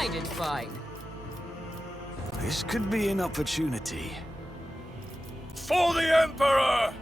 I did fine. This could be an opportunity. For the Emperor!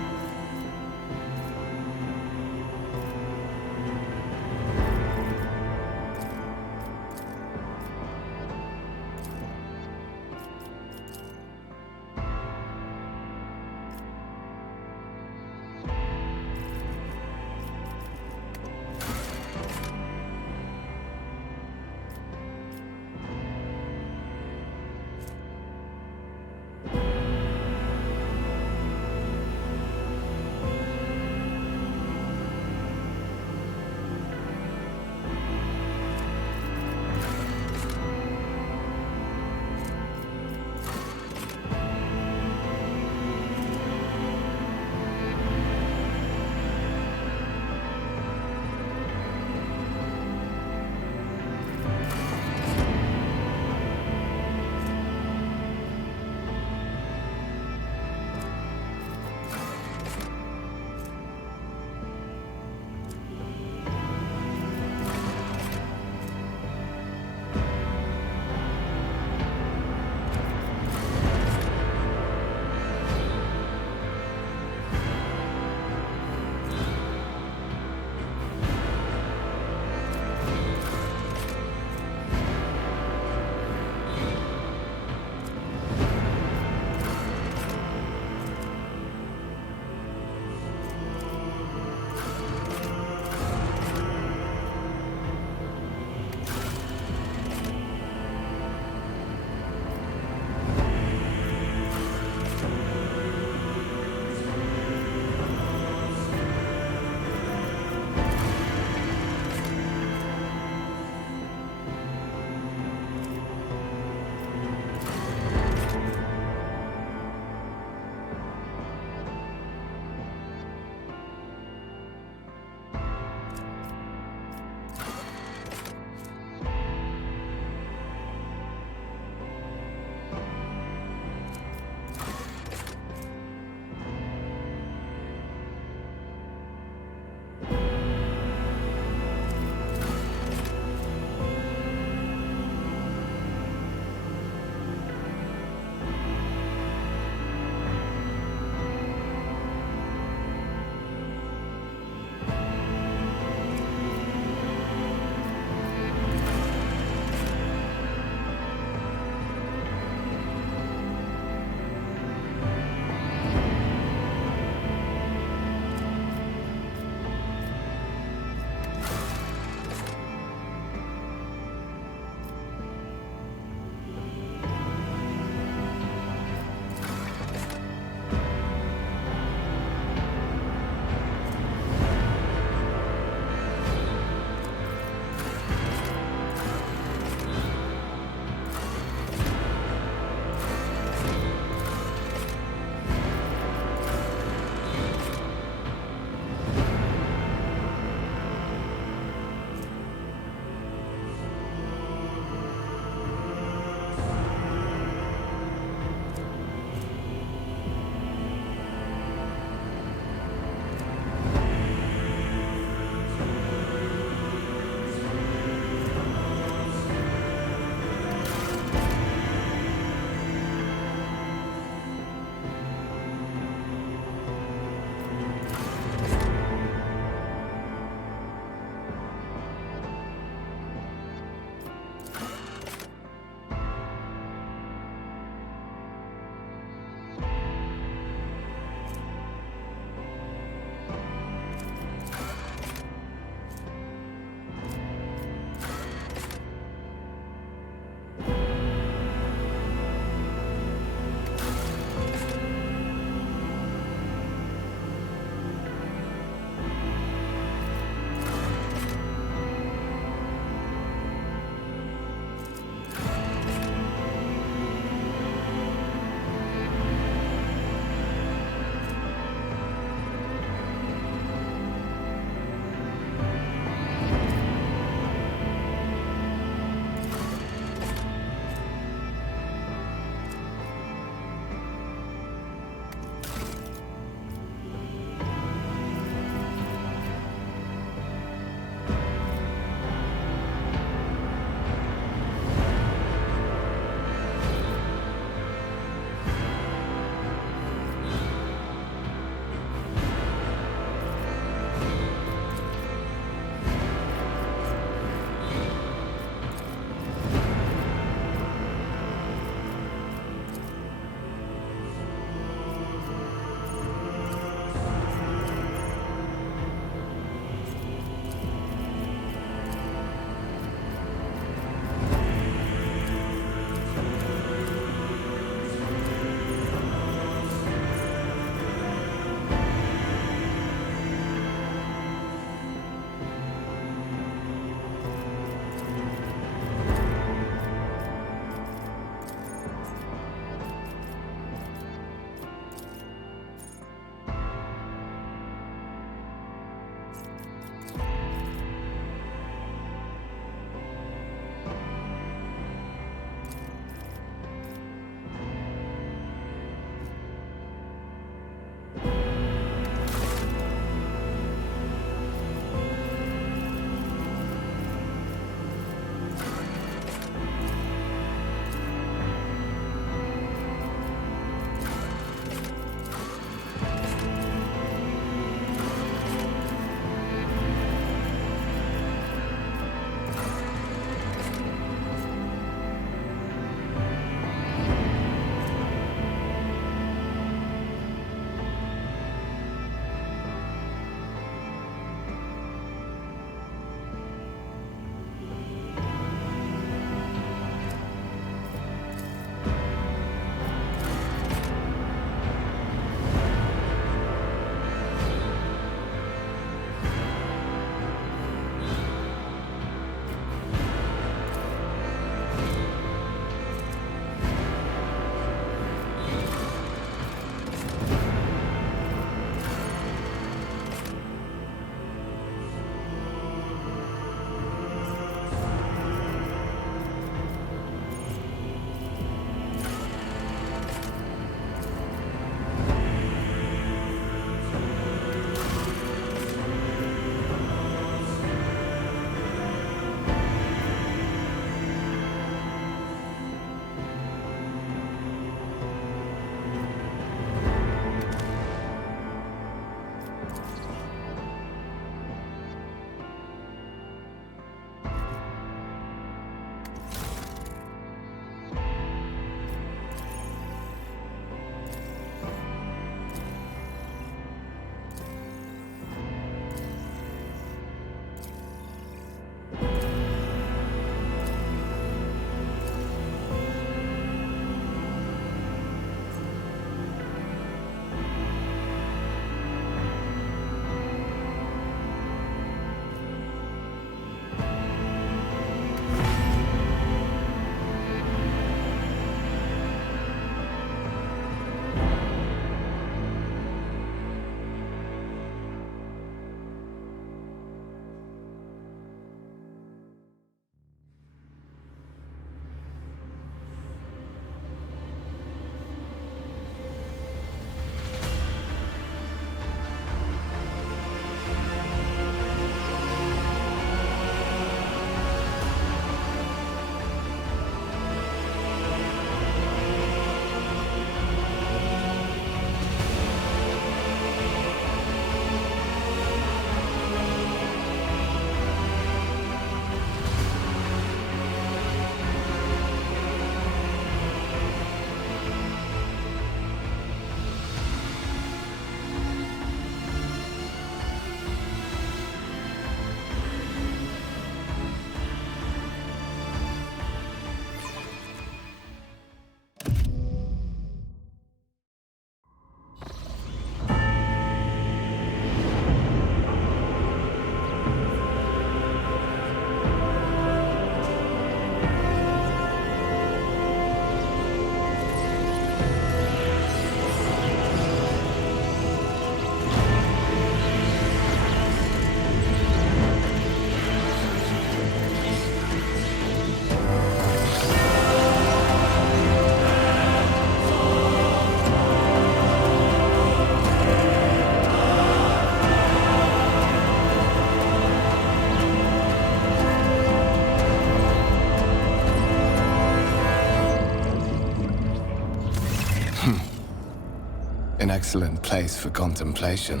an excellent place for contemplation.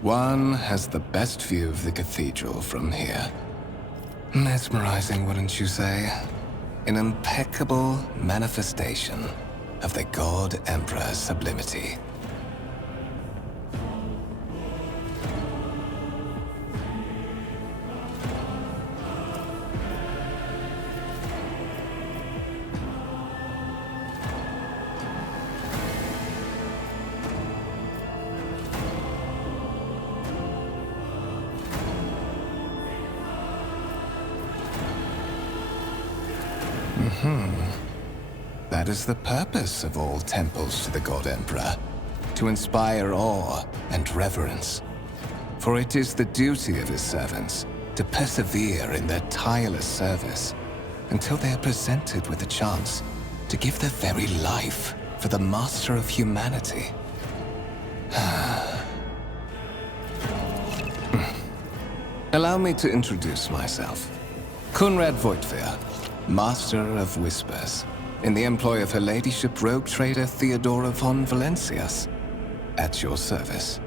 One has the best view of the cathedral from here. Mesmerizing, wouldn't you say? An impeccable manifestation of the God Emperor's sublimity. That is the purpose of all temples to the God Emperor, to inspire awe and reverence. For it is the duty of his servants to persevere in their tireless service until they are presented with a chance to give their very life for the master of humanity. Allow me to introduce myself. Conrad Voigtveer, Master of Whispers, in the employ of Her Ladyship Rogue Trader Theodora von Valancius, at your service.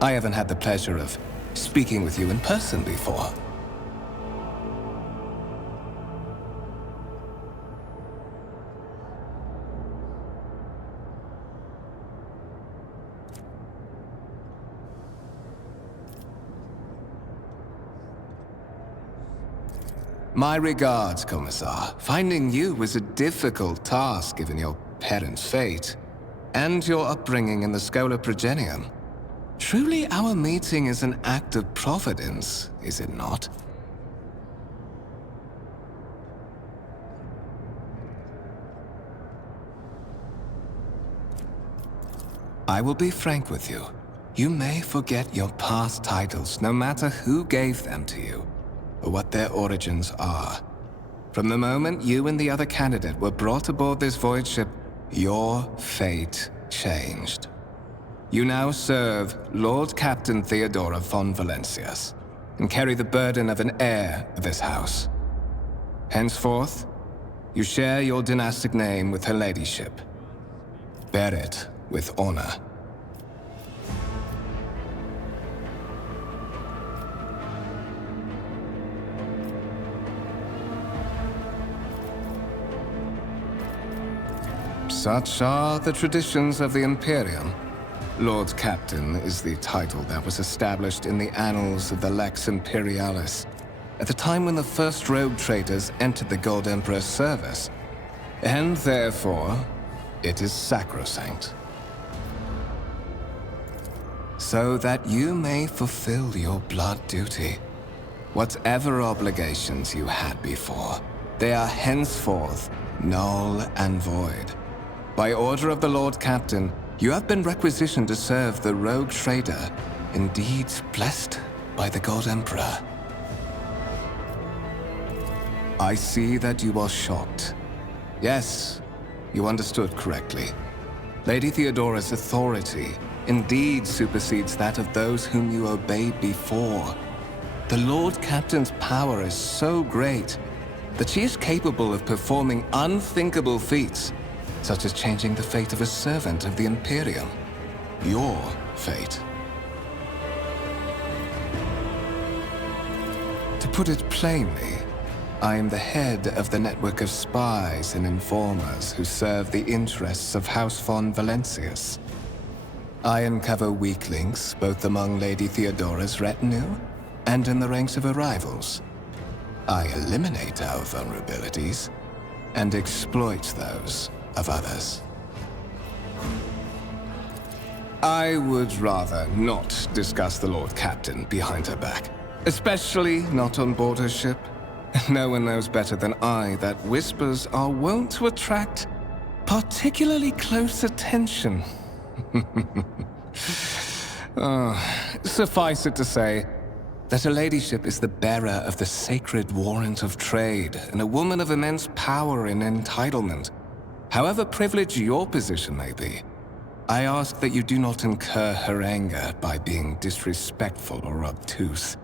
I haven't had the pleasure of speaking with you in person before. My regards, Commissar. Finding you was a difficult task given your parents' fate, and your upbringing in the Schola Progenium. Truly our meeting is an act of providence, is it not? I will be frank with you. You may forget your past titles, no matter who gave them to you, or what their origins are. From the moment you and the other candidate were brought aboard this void ship, your fate changed. You now serve Lord Captain Theodora von Valancius, and carry the burden of an heir of this house. Henceforth, you share your dynastic name with Her Ladyship. Bear it with honor. Such are the traditions of the Imperium. Lord Captain is the title that was established in the annals of the Lex Imperialis at the time when the first rogue traders entered the God Emperor's service, and therefore, it is sacrosanct. So that you may fulfill your blood duty, whatever obligations you had before, they are henceforth null and void. By order of the Lord Captain, you have been requisitioned to serve the rogue trader, indeed blessed by the God Emperor. I see that you are shocked. Yes, you understood correctly. Lady Theodora's authority indeed supersedes that of those whom you obeyed before. The Lord Captain's power is so great that she is capable of performing unthinkable feats, such as changing the fate of a servant of the Imperium. Your fate. To put it plainly, I am the head of the network of spies and informers who serve the interests of House von Valancius. I uncover weak links both among Lady Theodora's retinue and in the ranks of her rivals. I eliminate our vulnerabilities and exploit those of others. I would rather not discuss the Lord Captain behind her back, especially not on board her ship. No one knows better than I that whispers are wont to attract particularly close attention. Suffice it to say that Her Ladyship is the bearer of the sacred warrant of trade and a woman of immense power and entitlement. However privileged your position may be, I ask that you do not incur her anger by being disrespectful or obtuse.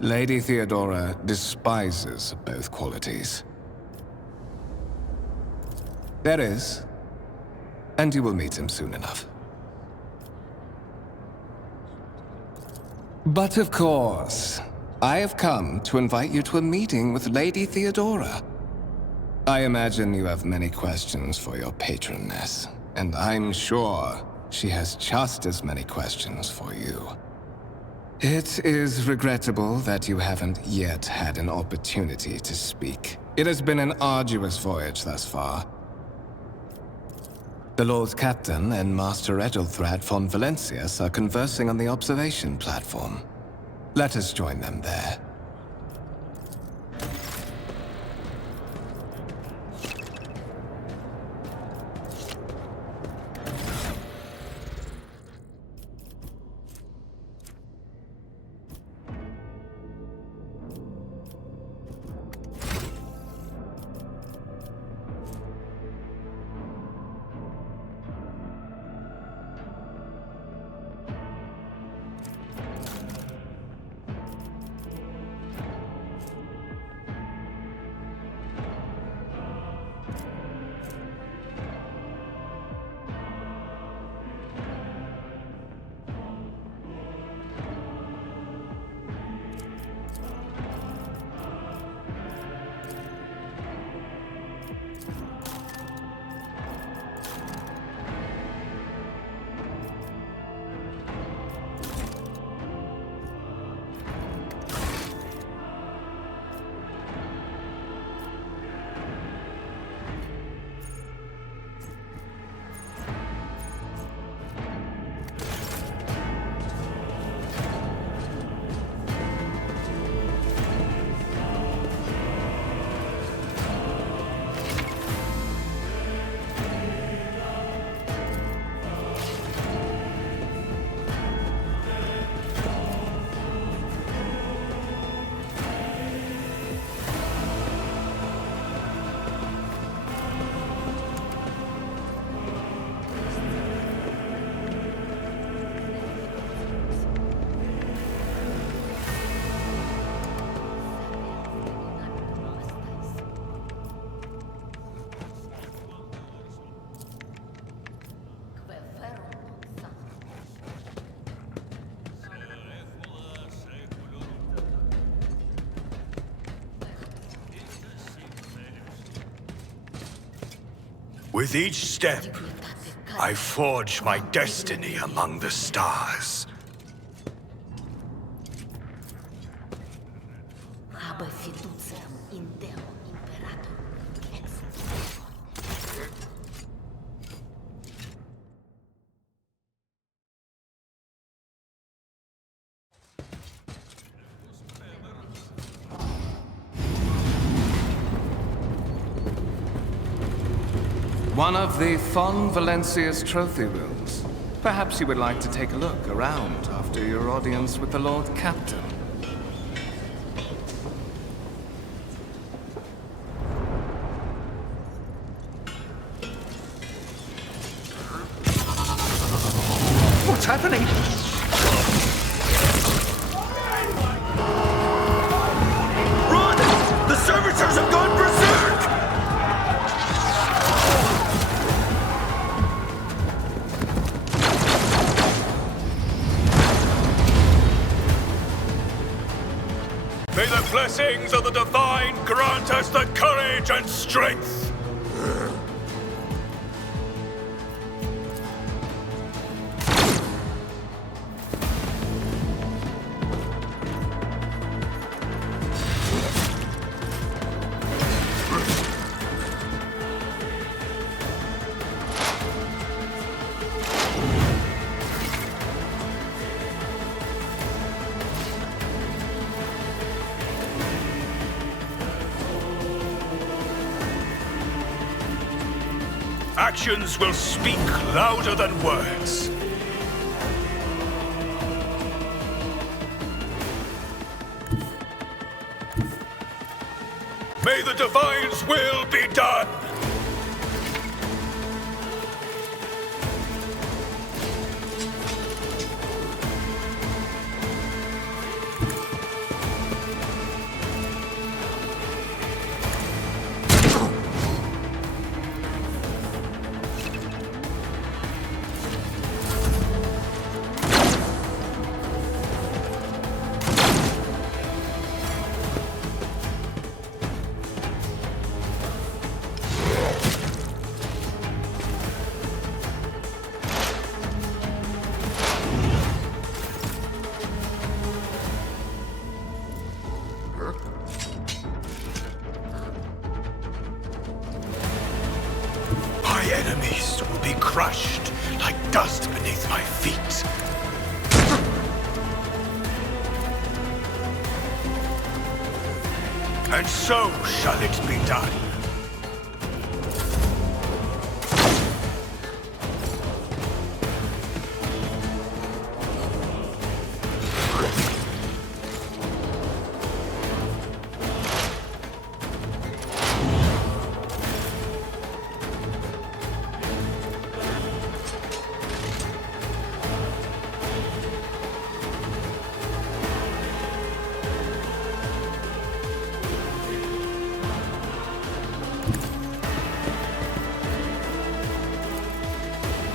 Lady Theodora despises both qualities. There is, and you will meet him soon enough. But of course, I have come to invite you to a meeting with Lady Theodora. I imagine you have many questions for your patroness, and I'm sure she has just as many questions for you. It is regrettable that you haven't yet had an opportunity to speak. It has been an arduous voyage thus far. The Lord Captain and Master Ethelthrad von Valancius are conversing on the observation platform. Let us join them there. With each step, I forge my destiny among the stars. Habă fiduciam in Deo Imperator ex One of the von Valancius trophy rooms. Perhaps you would like to take a look around after your audience with the Lord Captain. What's happening? Run! The servitors have gone berserk! May the blessings of the Divine grant us the courage and strength! Actions will speak louder than words. May the Divine's will be done! enemies will be crushed like dust beneath my feet. And so shall it be done.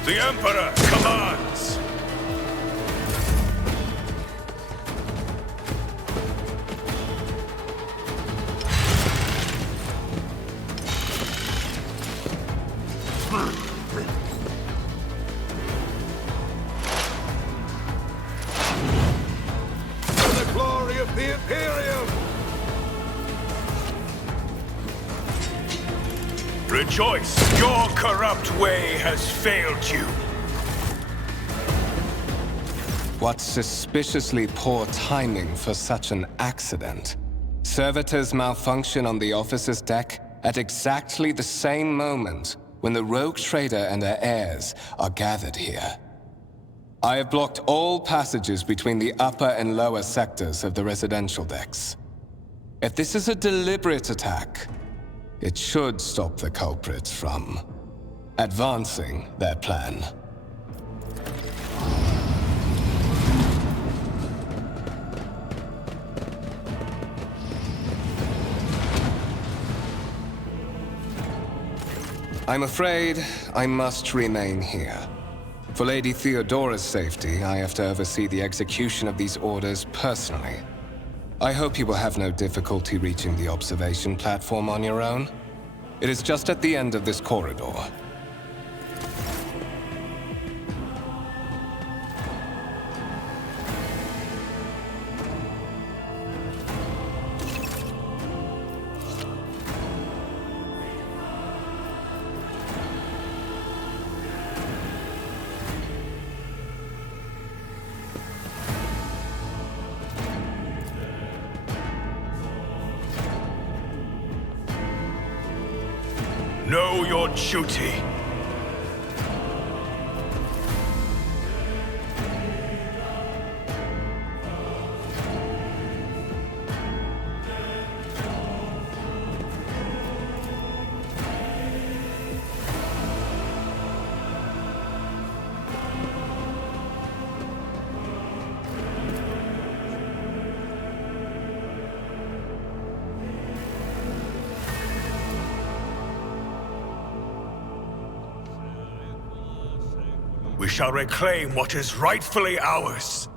The Emperor commands! For the glory of the Imperium! Rejoice! Your corrupt way has failed you. What suspiciously poor timing for such an accident. Servitors malfunction on the officer's deck at exactly the same moment when the rogue trader and her heirs are gathered here. I have blocked all passages between the upper and lower sectors of the residential decks. If this is a deliberate attack, it should stop the culprits from advancing their plan. I'm afraid I must remain here. For Lady Theodora's safety, I have to oversee the execution of these orders personally. I hope you will have no difficulty reaching the observation platform on your own. It is just at the end of this corridor. Know your duty. We shall reclaim what is rightfully ours.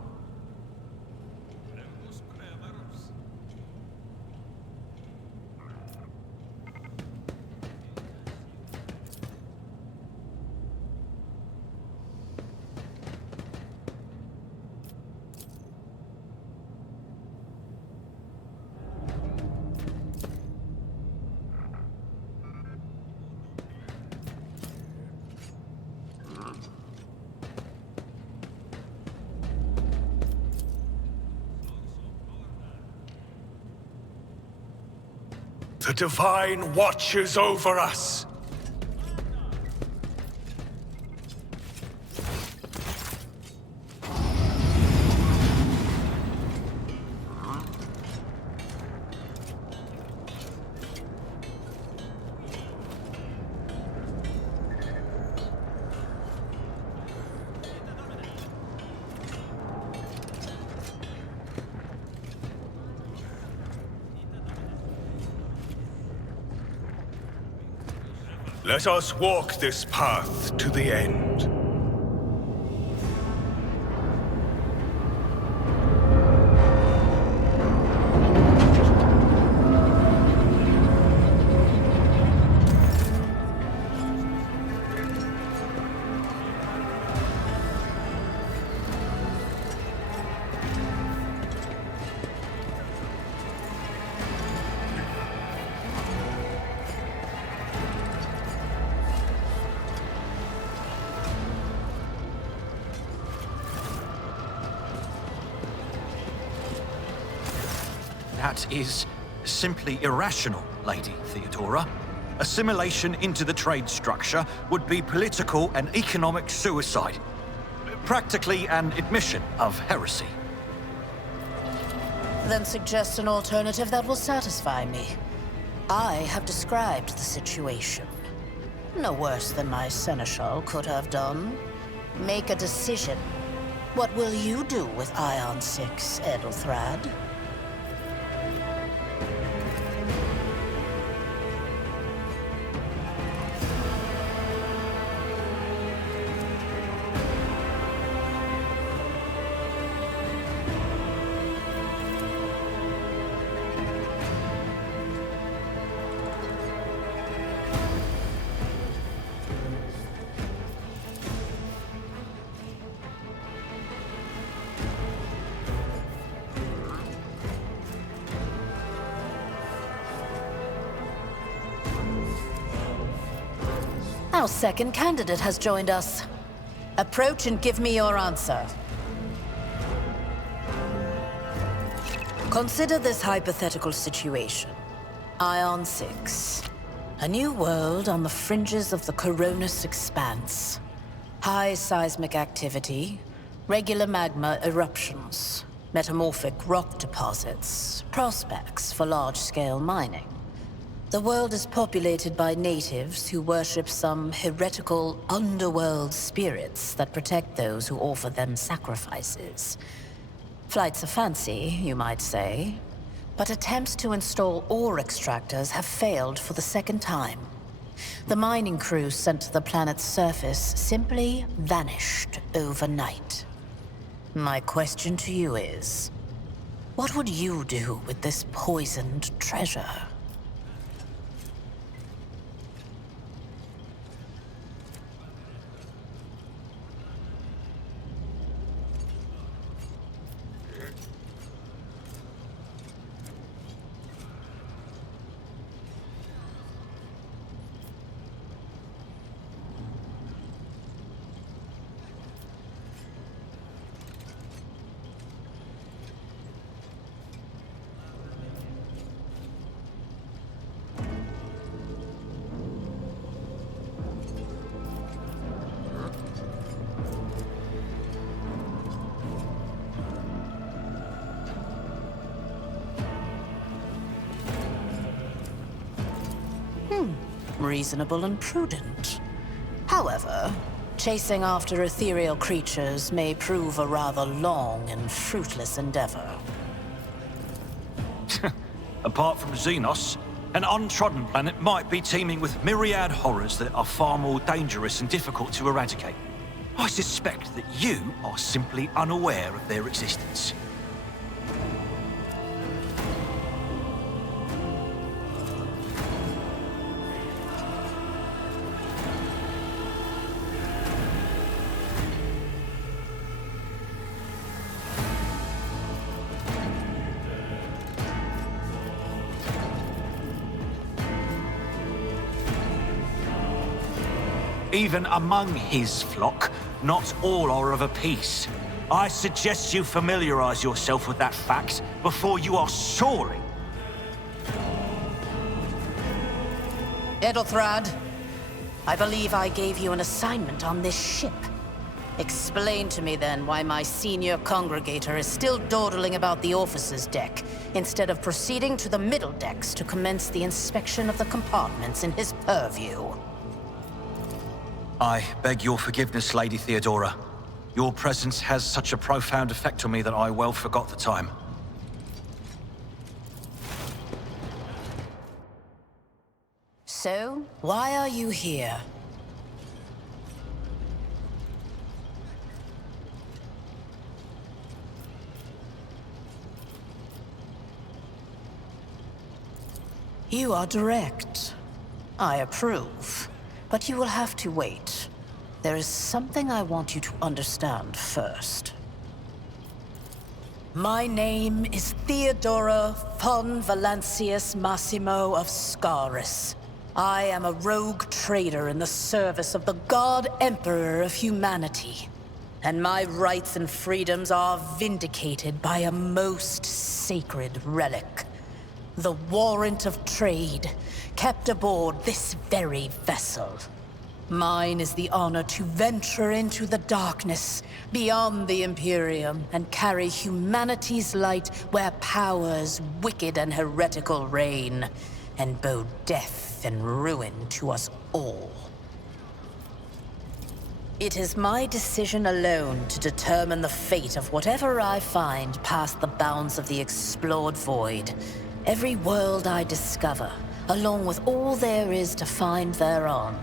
The Divine watches over us. Let us walk this path to the end. That is simply irrational, Lady Theodora. Assimilation into the trade structure would be political and economic suicide. Practically an admission of heresy. Then suggest an alternative that will satisfy me. I have described the situation. No worse than my seneschal could have done. Make a decision. What will you do with Ion 6, Edelthrad? Our second candidate has joined us. Approach and give me your answer. Consider this hypothetical situation. Ion 6. A new world on the fringes of the Coronus Expanse. High seismic activity, regular magma eruptions, metamorphic rock deposits, prospects for large-scale mining. The world is populated by natives who worship some heretical underworld spirits that protect those who offer them sacrifices. Flights of fancy, you might say, but attempts to install ore extractors have failed for the second time. The mining crew sent to the planet's surface simply vanished overnight. My question to you is, what would you do with this poisoned treasure? Reasonable and prudent. However, chasing after ethereal creatures may prove a rather long and fruitless endeavor. Apart from Xenos, an untrodden planet might be teeming with myriad horrors that are far more dangerous and difficult to eradicate. I suspect that you are simply unaware of their existence. Even among his flock, not all are of a piece. I suggest you familiarize yourself with that fact before you are soaring. Edelthrad, I believe I gave you an assignment on this ship. Explain to me then why my senior congregator is still dawdling about the officer's deck, instead of proceeding to the middle decks to commence the inspection of the compartments in his purview. I beg your forgiveness, Lady Theodora. Your presence has such a profound effect on me that I well forgot the time. So, why are you here? You are direct. I approve. But you will have to wait. There is something I want you to understand first. My name is Theodora von Valancius Massimo of Scaris. I am a rogue trader in the service of the God Emperor of humanity. And my rights and freedoms are vindicated by a most sacred relic. The warrant of trade, kept aboard this very vessel. Mine is the honor to venture into the darkness, beyond the Imperium, and carry humanity's light where powers wicked and heretical reign, and bow death and ruin to us all. It is my decision alone to determine the fate of whatever I find past the bounds of the explored void. Every world I discover, along with all there is to find thereon,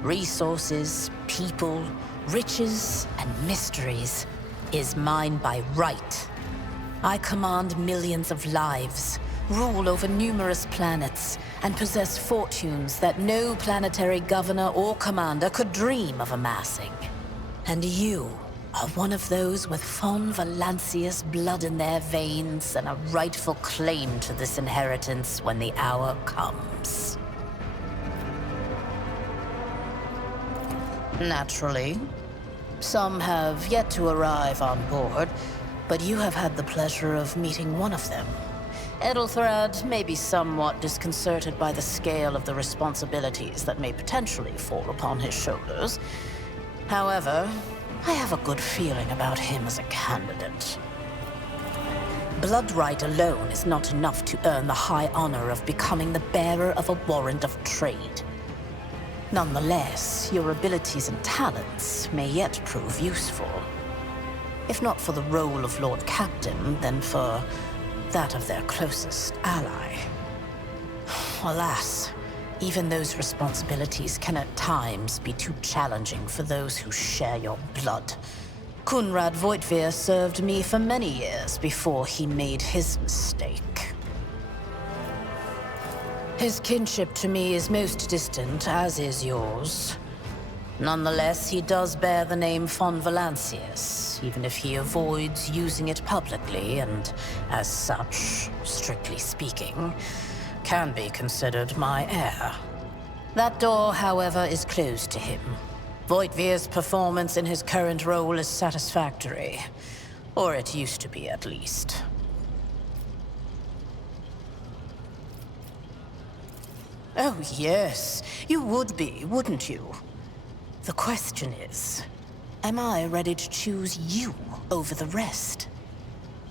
resources, people, riches, and mysteries, is mine by right. I command millions of lives, rule over numerous planets, and possess fortunes that no planetary governor or commander could dream of amassing. And you are one of those with von Valancius blood in their veins and a rightful claim to this inheritance when the hour comes. Naturally, some have yet to arrive on board, but you have had the pleasure of meeting one of them. Ethelthrad may be somewhat disconcerted by the scale of the responsibilities that may potentially fall upon his shoulders. However, I have a good feeling about him as a candidate. Blood right alone is not enough to earn the high honor of becoming the bearer of a warrant of trade. Nonetheless, your abilities and talents may yet prove useful. If not for the role of Lord Captain, then for that of their closest ally. Alas, even those responsibilities can at times be too challenging for those who share your blood. Kunrad Voitvir served me for many years before he made his mistake. His kinship to me is most distant, as is yours. Nonetheless, he does bear the name von Valancius, even if he avoids using it publicly, and as such, strictly speaking, can be considered my heir. That door, however, is closed to him. Voitvir's performance in his current role is satisfactory. Or it used to be, at least. Oh, yes. You would be, wouldn't you? The question is, am I ready to choose you over the rest?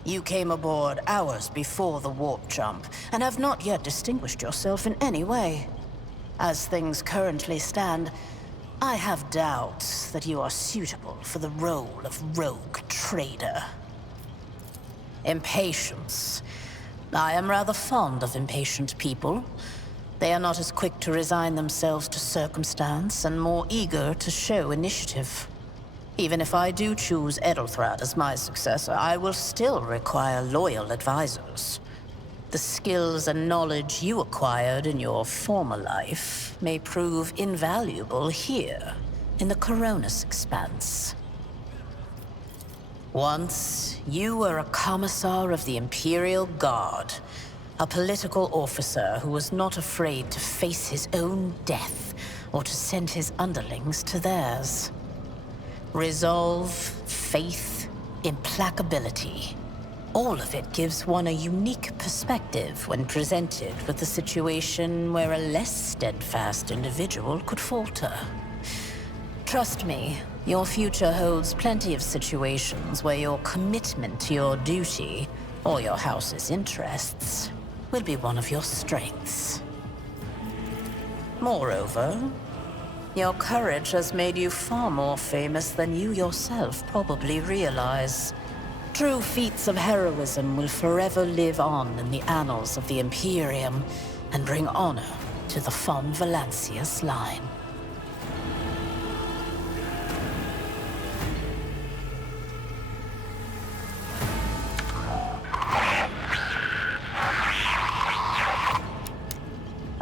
You came aboard hours before the warp jump, and have not yet distinguished yourself in any way. As things currently stand, I have doubts that you are suitable for the role of rogue trader. Impatience. I am rather fond of impatient people. They are not as quick to resign themselves to circumstance and more eager to show initiative. Even if I do choose Ethelthrad as my successor, I will still require loyal advisors. The skills and knowledge you acquired in your former life may prove invaluable here, in the Coronis Expanse. Once, you were a commissar of the Imperial Guard, a political officer who was not afraid to face his own death or to send his underlings to theirs. Resolve, faith, implacability. All of it gives one a unique perspective when presented with a situation where a less steadfast individual could falter. Trust me, your future holds plenty of situations where your commitment to your duty, or your house's interests, will be one of your strengths. Moreover, your courage has made you far more famous than you yourself probably realize. True feats of heroism will forever live on in the annals of the Imperium and bring honor to the von Valancius line.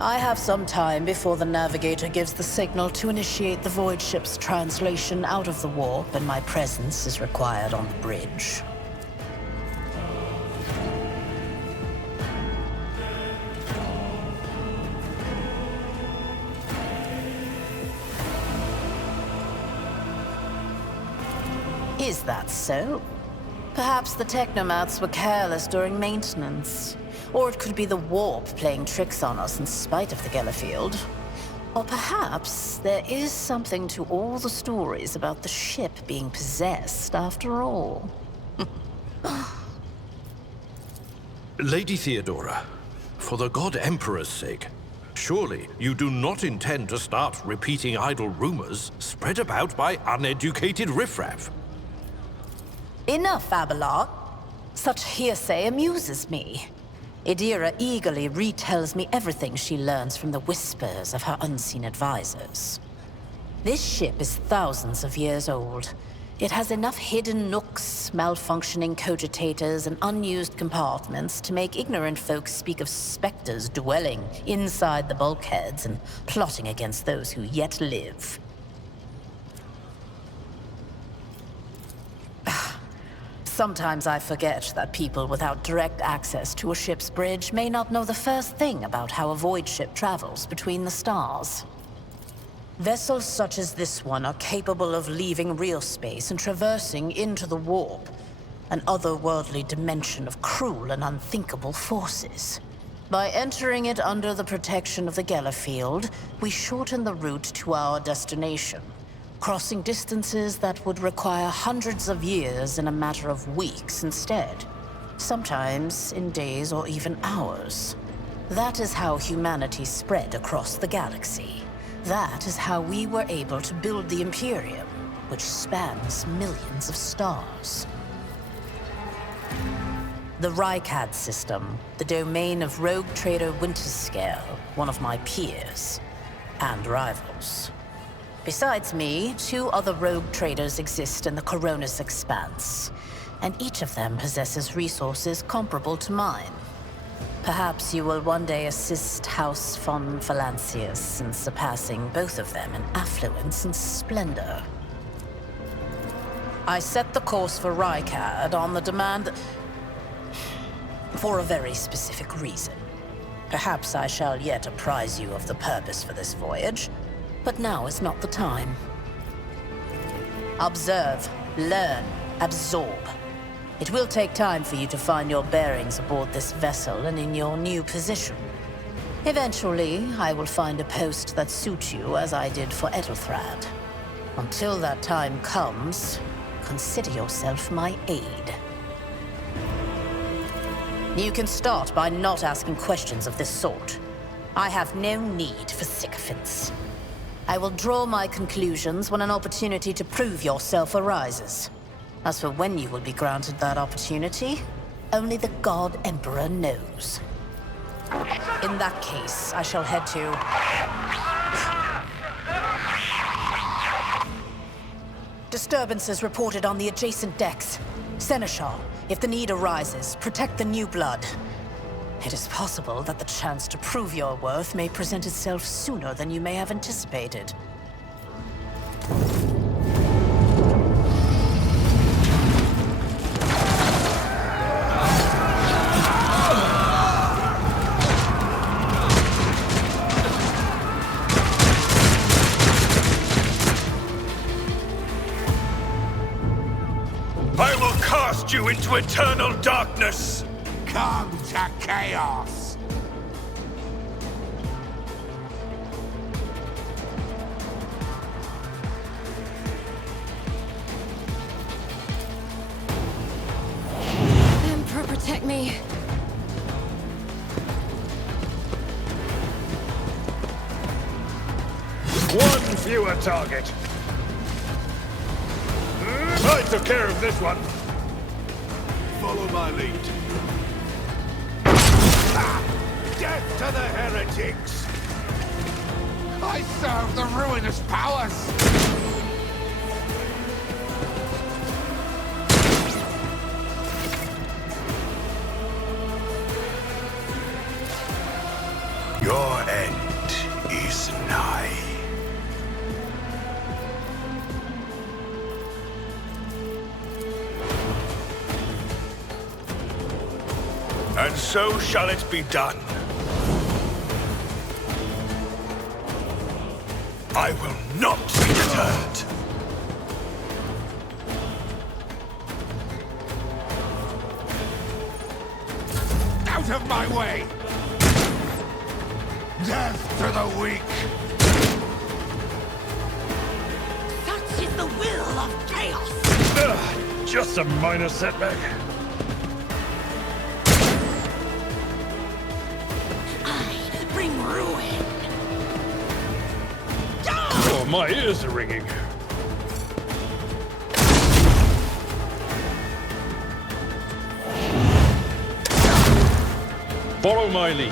I have some time before the navigator gives the signal to initiate the void ship's translation out of the warp, and my presence is required on the bridge. Is that so? Perhaps the technomats were careless during maintenance. Or it could be the warp playing tricks on us in spite of the Gellerfield. Or perhaps there is something to all the stories about the ship being possessed after all. Lady Theodora, for the God Emperor's sake, surely you do not intend to start repeating idle rumors spread about by uneducated riffraff. Enough, Abelard. Such hearsay amuses me. Idira eagerly retells me everything she learns from the whispers of her unseen advisors. This ship is thousands of years old. It has enough hidden nooks, malfunctioning cogitators, and unused compartments to make ignorant folks speak of specters dwelling inside the bulkheads and plotting against those who yet live. Sometimes I forget that people without direct access to a ship's bridge may not know the first thing about how a void ship travels between the stars. Vessels such as this one are capable of leaving real space and traversing into the warp, an otherworldly dimension of cruel and unthinkable forces. By entering it under the protection of the Gellerfield, we shorten the route to our destination, crossing distances that would require hundreds of years in a matter of weeks instead, sometimes in days or even hours. That is how humanity spread across the galaxy. That is how we were able to build the Imperium, which spans millions of stars. The Rykad system, the domain of rogue trader Winterscale, one of my peers, and rivals. Besides me, 2 other rogue traders exist in the Coronis Expanse, and each of them possesses resources comparable to mine. Perhaps you will one day assist House von Valancius in surpassing both of them in affluence and splendor. I set the course for Rykad on the demand for a very specific reason. Perhaps I shall yet apprise you of the purpose for this voyage, but now is not the time. Observe, learn, absorb. It will take time for you to find your bearings aboard this vessel and in your new position. Eventually, I will find a post that suits you as I did for Ethelthrad. Until that time comes, consider yourself my aide. You can start by not asking questions of this sort. I have no need for sycophants. I will draw my conclusions when an opportunity to prove yourself arises. As for when you will be granted that opportunity, only the God Emperor knows. In that case, I shall head to... Disturbances reported on the adjacent decks. Seneschal, if the need arises, protect the new blood. It is possible that the chance to prove your worth may present itself sooner than you may have anticipated. I will cast you into eternal darkness! Come to chaos! Emperor, protect me. One fewer target. I took care of this one. Follow my lead. Death to the heretics! I serve the ruinous powers! Your end is nigh. And so shall it be done. I will not be deterred. Out of my way! Death to the weak! Such is the will of chaos! Just a minor setback. I bring ruin! Oh, my ears are ringing. Follow my lead.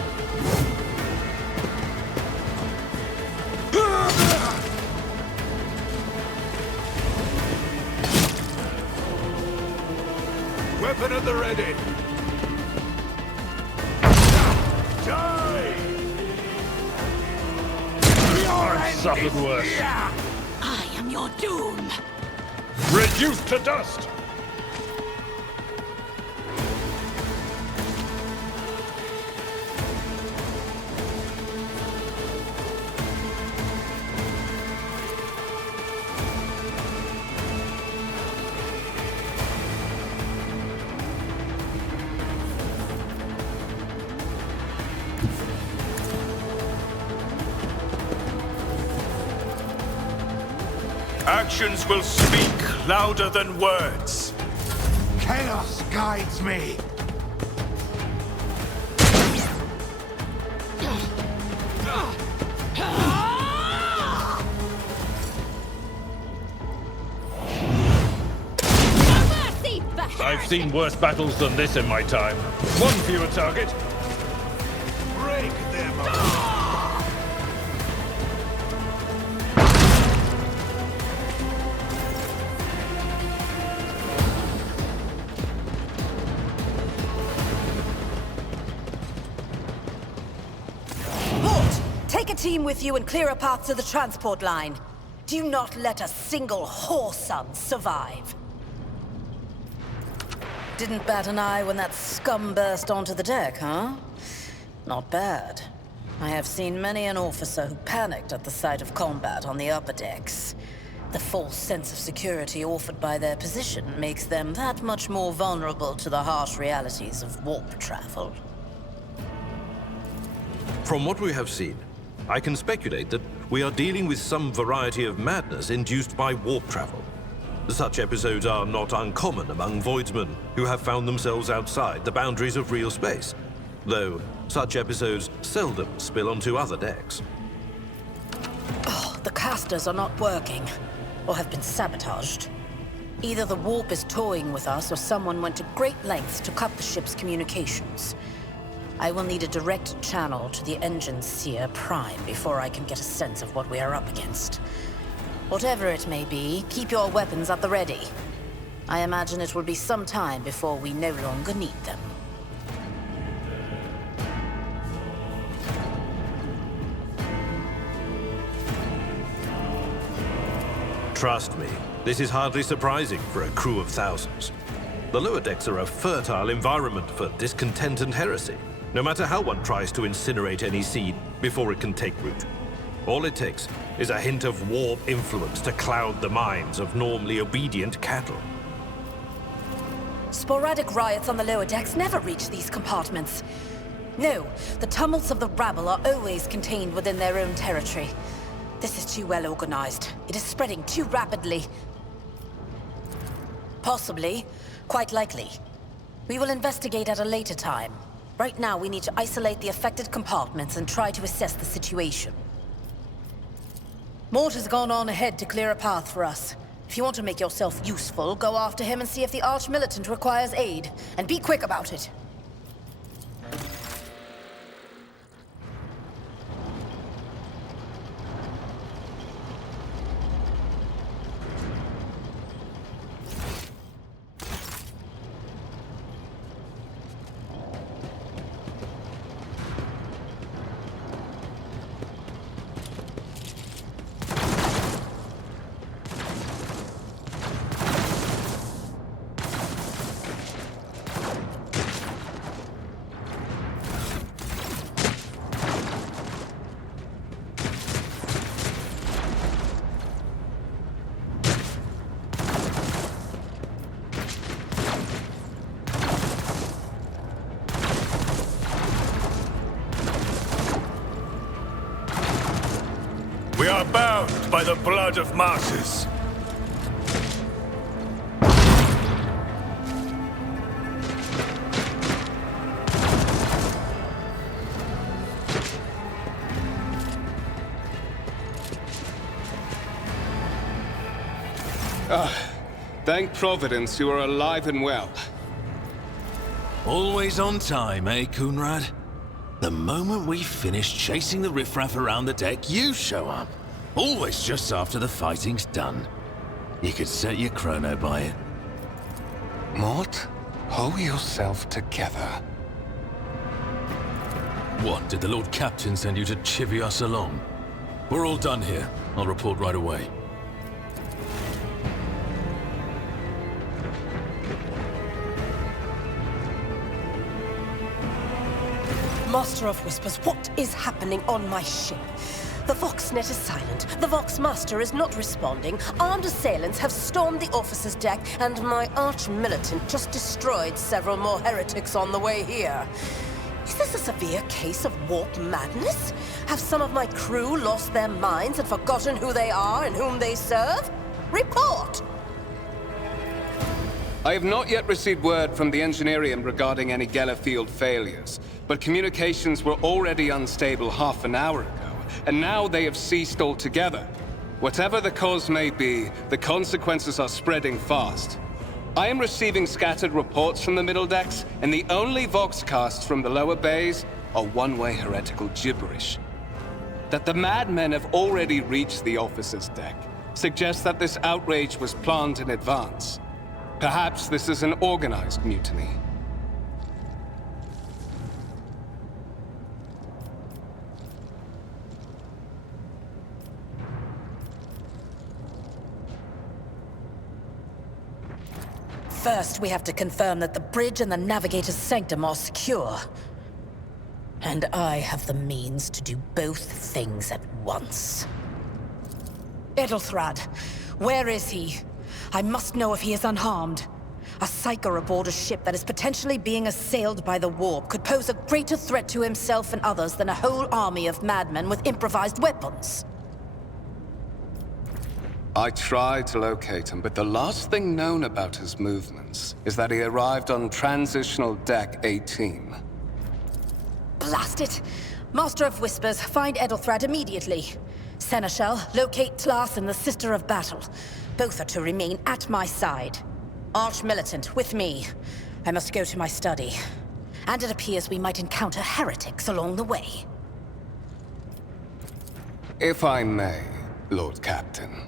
Weapon at the ready! Die! I've suffered worse. I am your doom! Reduced to dust! Actions will speak louder than words. Chaos guides me! I've seen worse battles than this in my time. One fewer target. Break them up! Take a team with you and clear a path to the transport line. Do not let a single whoreson survive. Didn't bat an eye when that scum burst onto the deck, huh? Not bad. I have seen many an officer who panicked at the sight of combat on the upper decks. The false sense of security offered by their position makes them that much more vulnerable to the harsh realities of warp travel. From what we have seen, I can speculate that we are dealing with some variety of madness induced by warp travel. Such episodes are not uncommon among voidsmen who have found themselves outside the boundaries of real space, though such episodes seldom spill onto other decks. Oh, the casters are not working, or have been sabotaged. Either the warp is toying with us, or someone went to great lengths to cut the ship's communications. I will need a direct channel to the engine seer Prime before I can get a sense of what we are up against. Whatever it may be, keep your weapons at the ready. I imagine it will be some time before we no longer need them. Trust me, this is hardly surprising for a crew of thousands. The lower decks are a fertile environment for discontent and heresy, no matter how one tries to incinerate any seed before it can take root. All it takes is a hint of warp influence to cloud the minds of normally obedient cattle. Sporadic riots on the lower decks never reach these compartments. No, the tumults of the rabble are always contained within their own territory. This is too well organized. It is spreading too rapidly. Possibly. Quite likely. We will investigate at a later time. Right now, we need to isolate the affected compartments and try to assess the situation. Mort has gone on ahead to clear a path for us. If you want to make yourself useful, go after him and see if the Arch-Militant requires aid. And be quick about it. by the blood of martyrs. Thank Providence you are alive and well. Always on time, eh, Coonrad? The moment we finish chasing the riffraff around the deck, you show up. Always just after the fighting's done. You could set your chrono by it. Mort, hold yourself together. What, did the Lord Captain send you to chivvy us along? We're all done here. I'll report right away. Master of Whispers, what is happening on my ship? The Voxnet is silent. The Vox Master is not responding. Armed assailants have stormed the officer's deck, and my arch-militant just destroyed several more heretics on the way here. Is this a severe case of warp madness? Have some of my crew lost their minds and forgotten who they are and whom they serve? Report! I have not yet received word from the Engineerium regarding any Gellerfield failures, but communications were already unstable half an hour ago, and now they have ceased altogether. Whatever the cause may be, the consequences are spreading fast. I am receiving scattered reports from the middle decks, and the only voxcasts from the lower bays are one-way heretical gibberish. That the madmen have already reached the officer's deck suggests that this outrage was planned in advance. Perhaps this is an organized mutiny. First, we have to confirm that the bridge and the navigator's sanctum are secure. And I have the means to do both things at once. Edelthrad, where is he? I must know if he is unharmed. A psyker aboard a ship that is potentially being assailed by the warp could pose a greater threat to himself and others than a whole army of madmen with improvised weapons. I tried to locate him, but the last thing known about his movements is that he arrived on Transitional Deck 18. Blast it! Master of Whispers, find Edelthrad immediately. Seneschal, locate Tlas and the Sister of Battle. Both are to remain at my side. Arch-militant, with me. I must go to my study. And it appears we might encounter heretics along the way. If I may, Lord Captain.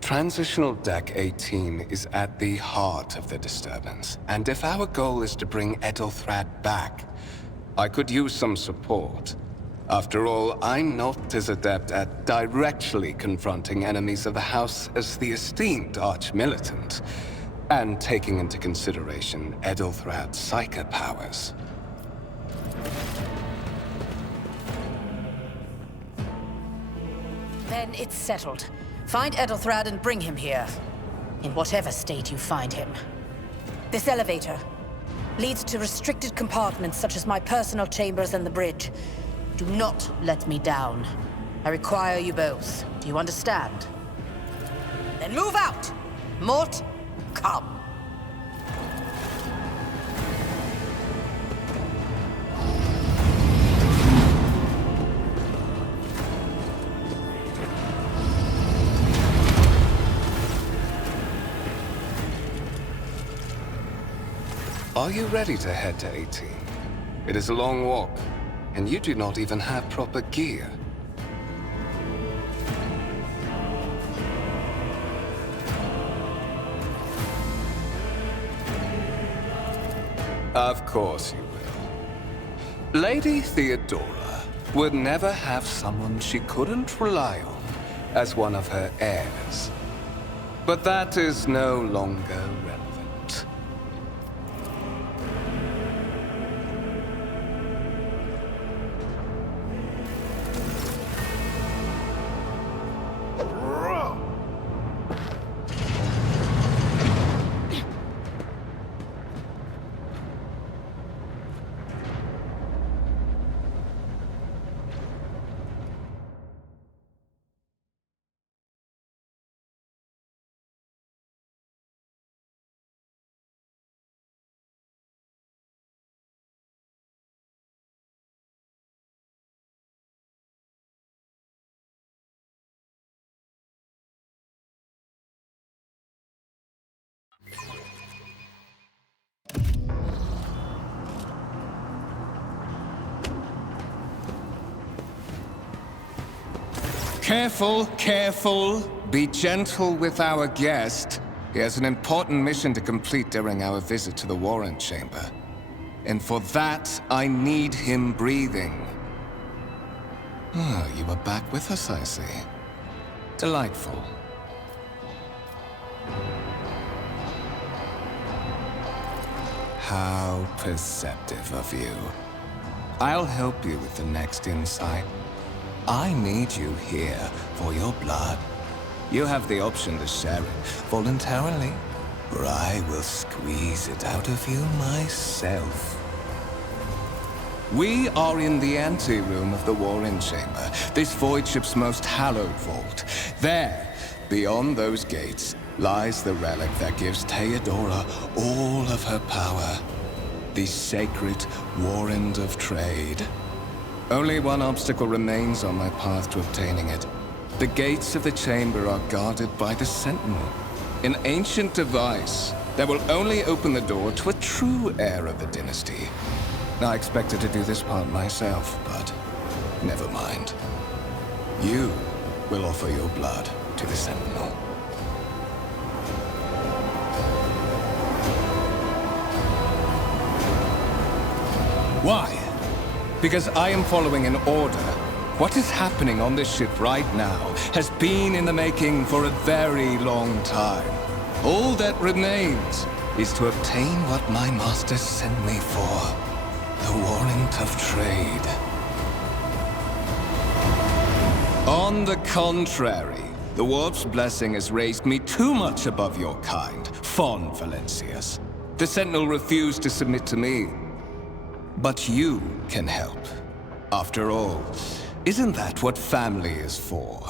Transitional Deck 18 is at the heart of the disturbance, and if our goal is to bring Edelthrad back, I could use some support. After all, I'm not as adept at directly confronting enemies of the House as the esteemed Arch-Militant, and taking into consideration Edelthrad's psyker powers. Then it's settled. Find Edelthrad and bring him here. In whatever state you find him. This elevator leads to restricted compartments such as my personal chambers and the bridge. Do not let me down. I require you both. Do you understand? Then move out! Mort, come. Are you ready to head to 18? It is a long walk, and you do not even have proper gear. Of course you will. Lady Theodora would never have someone she couldn't rely on as one of her heirs. But that is no longer relevant. Careful, careful. Be gentle with our guest. He has an important mission to complete during our visit to the Warrant Chamber. And for that, I need him breathing. Oh, you are back with us, I see. Delightful. How perceptive of you. I'll help you with the next insight. I need you here for your blood. You have the option to share it voluntarily, or I will squeeze it out of you myself. We are in the anteroom of the Warring Chamber, this void ship's most hallowed vault. There, beyond those gates, lies the relic that gives Theodora all of her power. The sacred Warrant of Trade. Only one obstacle remains on my path to obtaining it. The gates of the chamber are guarded by the Sentinel, an ancient device that will only open the door to a true heir of the dynasty. I expected to do this part myself, but never mind. You will offer your blood to the Sentinel. Why? Because I am following an order. What is happening on this ship right now has been in the making for a very long time. All that remains is to obtain what my master sent me for. The Warrant of Trade. On the contrary, the Warp's blessing has raised me too much above your kind, fond Valancius. The Sentinel refused to submit to me. But you can help. After all, isn't that what family is for?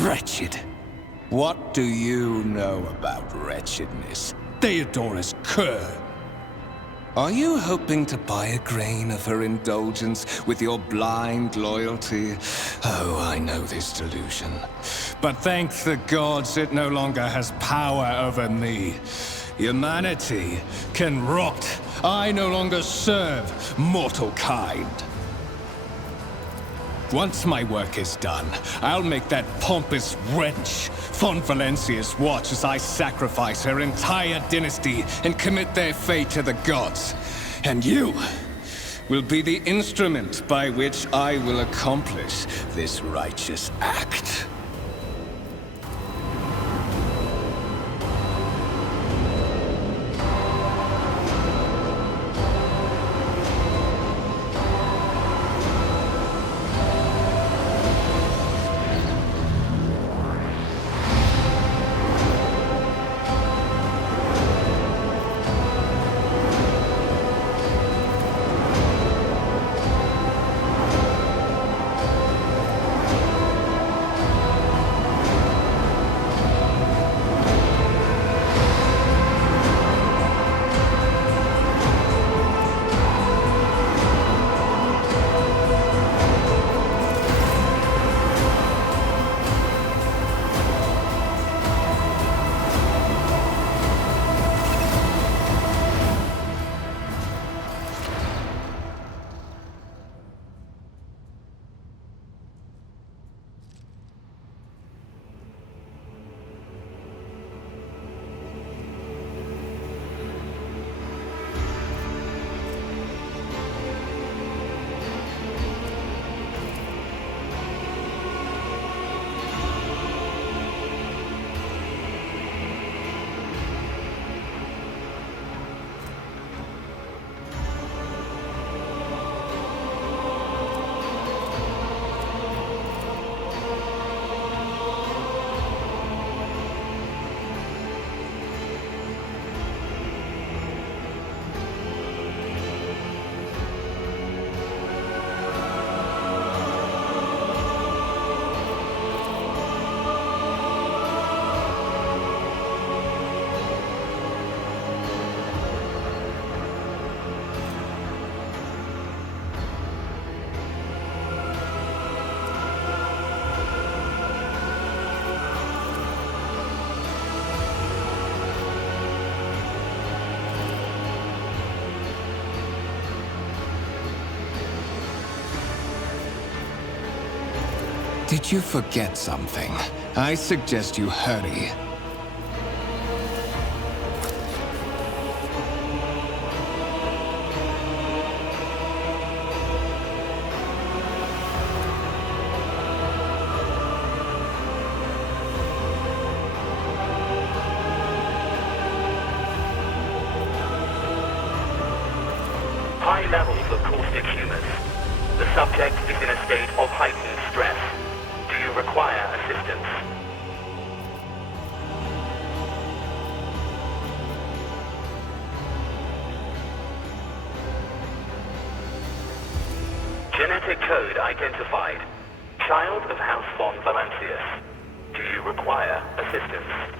Wretched. What do you know about wretchedness? Theodora's cur. Are you hoping to buy a grain of her indulgence with your blind loyalty? Oh, I know this delusion. But thank the gods it no longer has power over me. Humanity can rot. I no longer serve mortal kind. Once my work is done, I'll make that pompous wench, Fond Valancius, watch as I sacrifice her entire dynasty and commit their fate to the gods. And you will be the instrument by which I will accomplish this righteous act. Did you forget something? I suggest you hurry. High levels of caustic humus. The subject is in a state of heightened stress. Do you require assistance? Genetic code identified. Child of House von Valancius. Do you require assistance?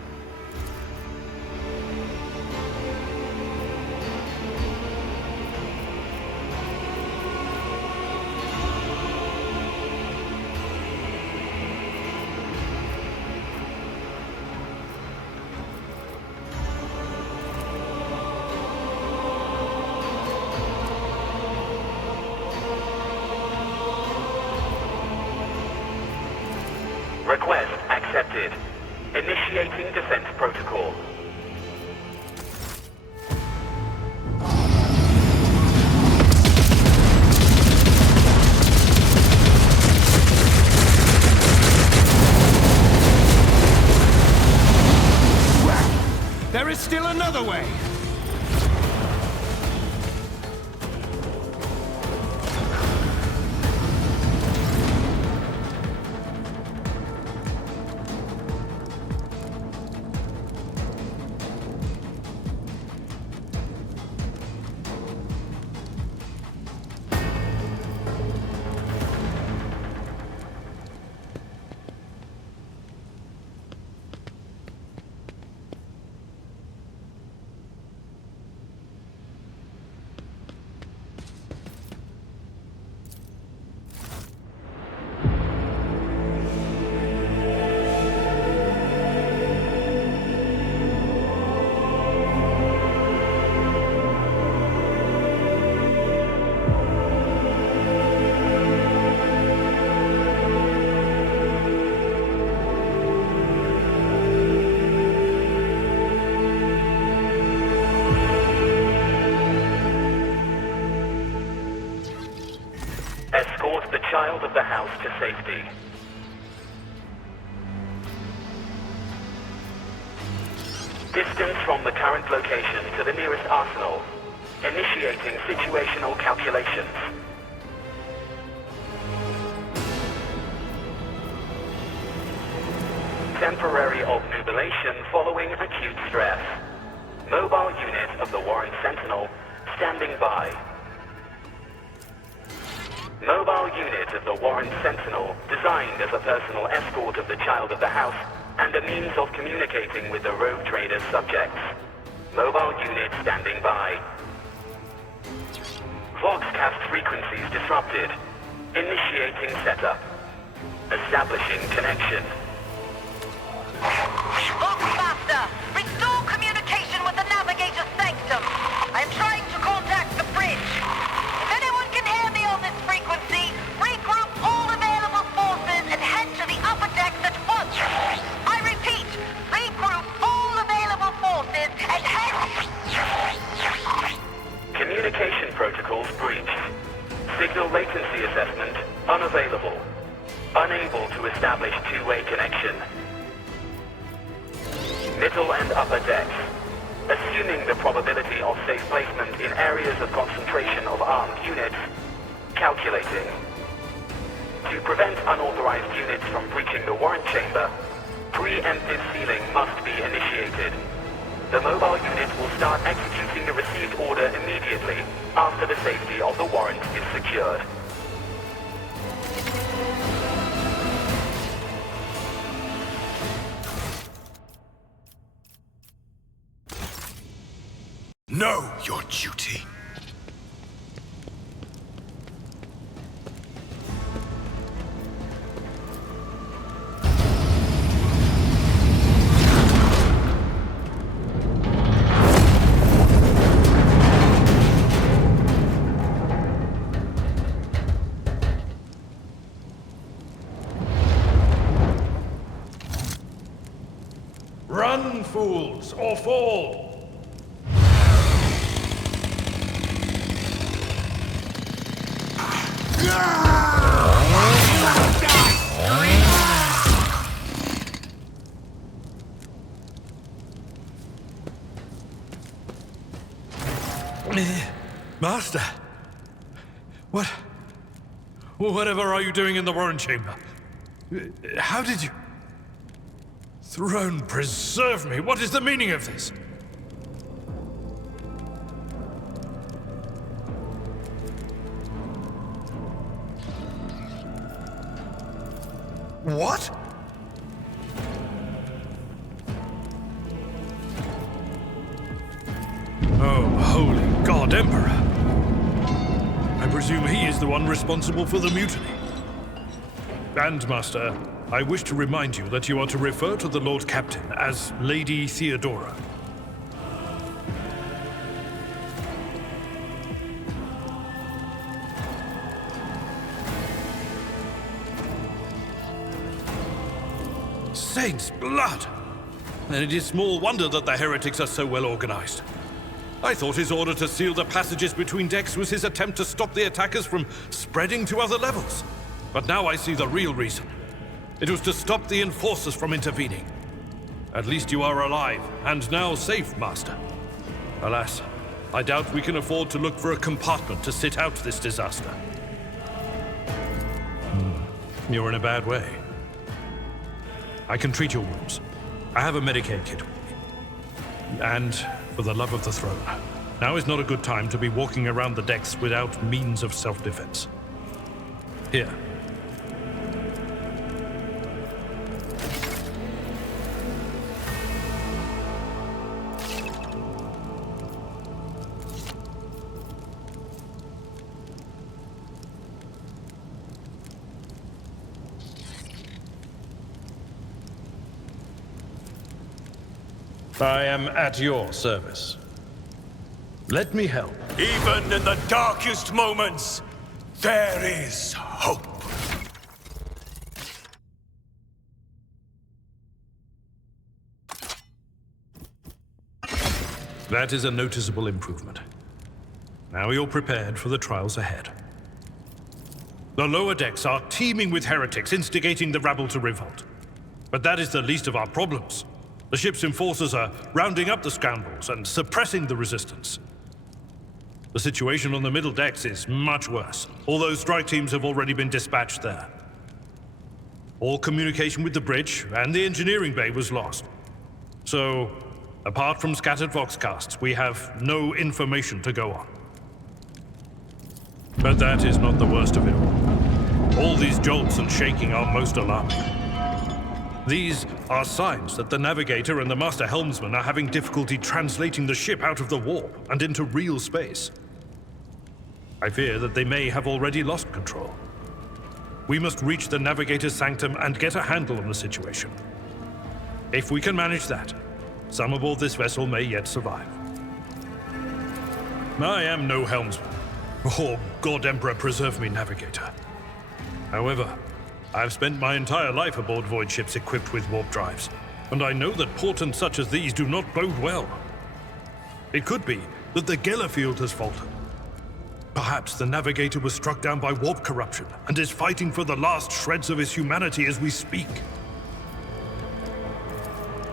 Request accepted. Initiating defense protocol. There is still another way! Escort the child of the house to safety. Distance from the current location to the nearest arsenal. Initiating situational calculations. Temporary obnubilation following acute stress. Mobile unit of the Warren Sentinel standing by. Mobile unit of the Warren Sentinel, designed as a personal escort of the child of the house and a means of communicating with the rogue trader's subjects. Mobile unit standing by. Voxcast frequencies disrupted. Initiating setup. Establishing connection. Voxmaster, restore communication with the Navigator's Sanctum. I am trying to contact the bridge. If anyone can hear me on this frequency, regroup all available forces and head to the upper decks at once. I repeat, regroup all available forces and head... Communication protocols breached. Signal latency assessment unavailable. Unable to establish two-way connection. Middle and upper decks. Assuming the probability of safe placement in areas of concentration of armed units. Calculating. To prevent unauthorized units from breaching the warrant chamber, preemptive sealing must be initiated. The mobile unit will start executing the received order immediately after the safety of the warrant is secured. Know your duty. Run, fools, or fall! Master! Whatever are you doing in the Warren Chamber? How did you... Throne preserve me! What is the meaning of this? What? Oh, holy God, Emperor! I presume he is the one responsible for the mutiny. And, Master, I wish to remind you that you are to refer to the Lord Captain as Lady Theodora. Saints' blood! Then it is small wonder that the heretics are so well organized. I thought his order to seal the passages between decks was his attempt to stop the attackers from spreading to other levels. But now I see the real reason. It was to stop the enforcers from intervening. At least you are alive, and now safe, Master. Alas, I doubt we can afford to look for a compartment to sit out this disaster. You're in a bad way. I can treat your wounds. I have a Medicaid kit with me. And, for the love of the throne, now is not a good time to be walking around the decks without means of self-defense. Here. I am at your service. Let me help. Even in the darkest moments, there is hope. That is a noticeable improvement. Now you're prepared for the trials ahead. The lower decks are teeming with heretics instigating the rabble to revolt. But that is the least of our problems. The ship's enforcers are rounding up the scoundrels and suppressing the resistance. The situation on the middle decks is much worse, although strike teams have already been dispatched there. All communication with the bridge and the engineering bay was lost. So, apart from scattered voxcasts, we have no information to go on. But that is not the worst of it all. All these jolts and shaking are most alarming. These are signs that the Navigator and the Master Helmsman are having difficulty translating the ship out of the warp and into real space. I fear that they may have already lost control. We must reach the Navigator's sanctum and get a handle on the situation. If we can manage that, some aboard this vessel may yet survive. I am no helmsman. Oh, God Emperor preserve me, Navigator. However, I've spent my entire life aboard void ships equipped with warp drives, and I know that portents such as these do not bode well. It could be that the Geller field has faltered. Perhaps the Navigator was struck down by warp corruption and is fighting for the last shreds of his humanity as we speak.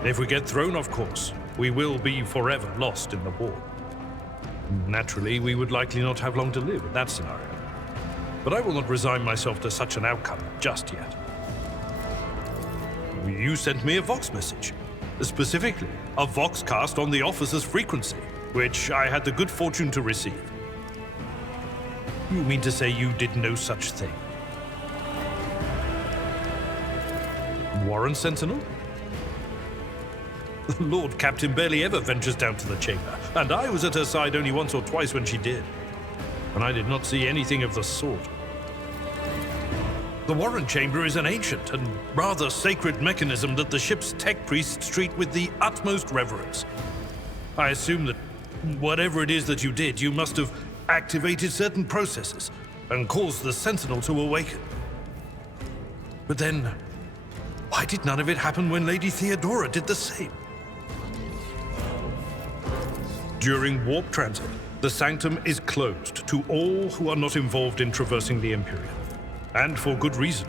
If we get thrown off course, we will be forever lost in the warp. Naturally, we would likely not have long to live in that scenario. But I will not resign myself to such an outcome just yet. You sent me a Vox message. Specifically, a Voxcast on the officer's frequency, which I had the good fortune to receive. You mean to say you did no such thing? Warren Sentinel? The Lord Captain barely ever ventures down to the chamber, and I was at her side only once or twice when she did. And I did not see anything of the sort. The Warren Chamber is an ancient and rather sacred mechanism that the ship's tech priests treat with the utmost reverence. I assume that whatever it is that you did, you must have activated certain processes and caused the Sentinel to awaken. But then, why did none of it happen when Lady Theodora did the same? During warp transit, the Sanctum is closed to all who are not involved in traversing the Imperium. And for good reason.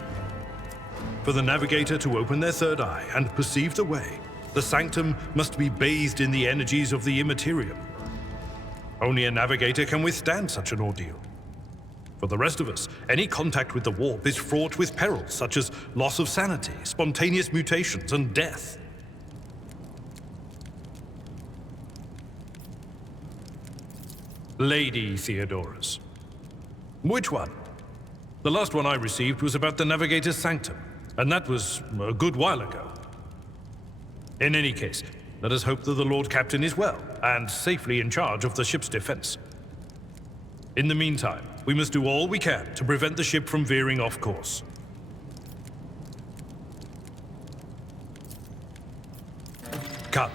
For the Navigator to open their third eye and perceive the way, the Sanctum must be bathed in the energies of the Immaterium. Only a Navigator can withstand such an ordeal. For the rest of us, any contact with the warp is fraught with perils such as loss of sanity, spontaneous mutations, and death. Lady Theodoras. Which one? The last one I received was about the Navigator's Sanctum, and that was a good while ago. In any case, let us hope that the Lord Captain is well, and safely in charge of the ship's defense. In the meantime, we must do all we can to prevent the ship from veering off course. Come.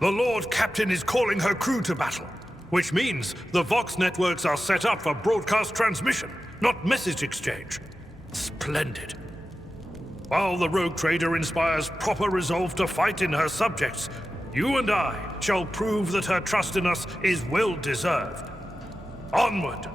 The Lord Captain is calling her crew to battle, which means the Vox networks are set up for broadcast transmission, not message exchange. Splendid. While the rogue trader inspires proper resolve to fight in her subjects, you and I shall prove that her trust in us is well-deserved. Onward!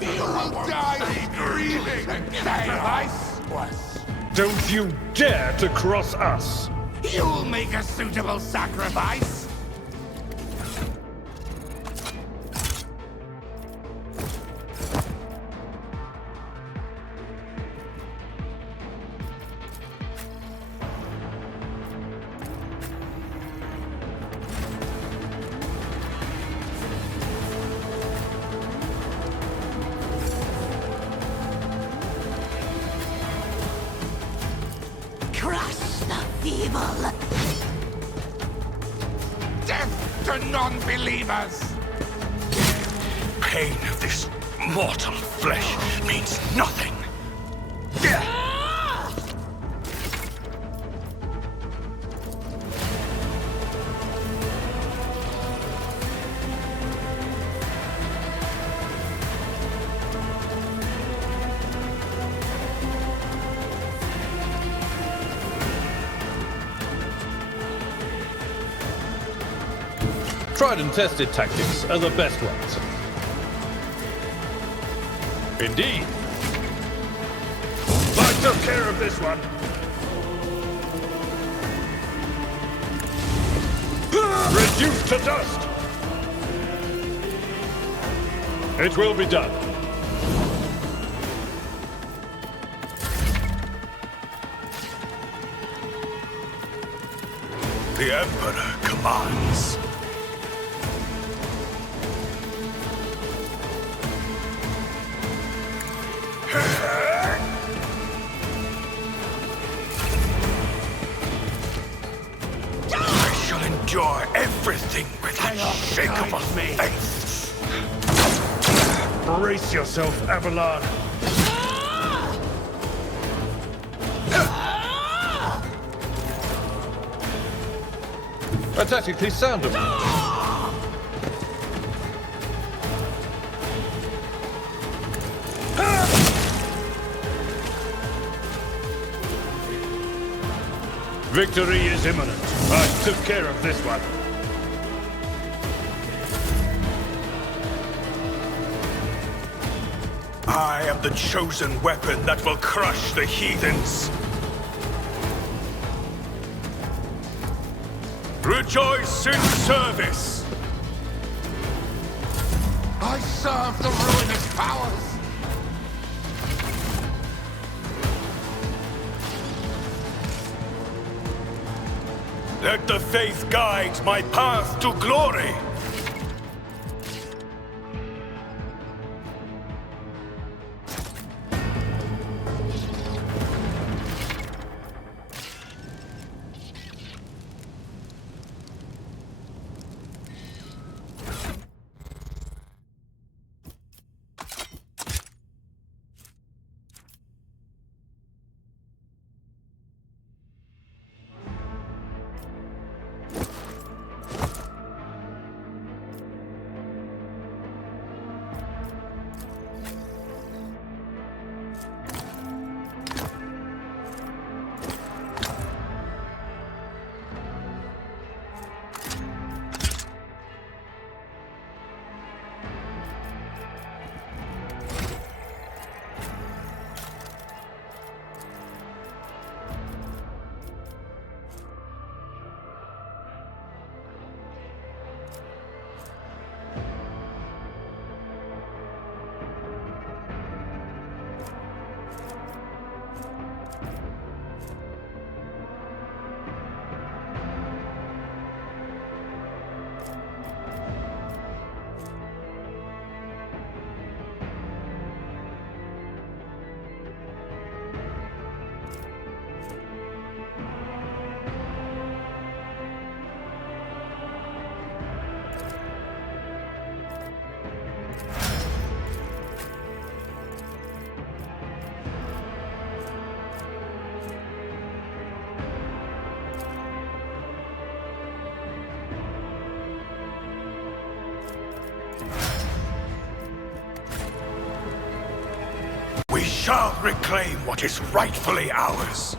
You will die grieving, sacrifice! Don't you dare to cross us! You'll make a suitable sacrifice! Death to non-believers! Pain of this mortal flesh means nothing. Tried and tested tactics are the best ones. Indeed. I took care of this one. Reduced to dust. It will be done. The Emperor commands. I shall enjoy everything with a shake of a face. Brace yourself, Abelard. A tactically sound of Victory is imminent. I took care of this one. I am the chosen weapon that will crush the heathens. Rejoice in service! I serve the ruinous powers! Let the faith guide my path to glory! shall reclaim what is rightfully ours.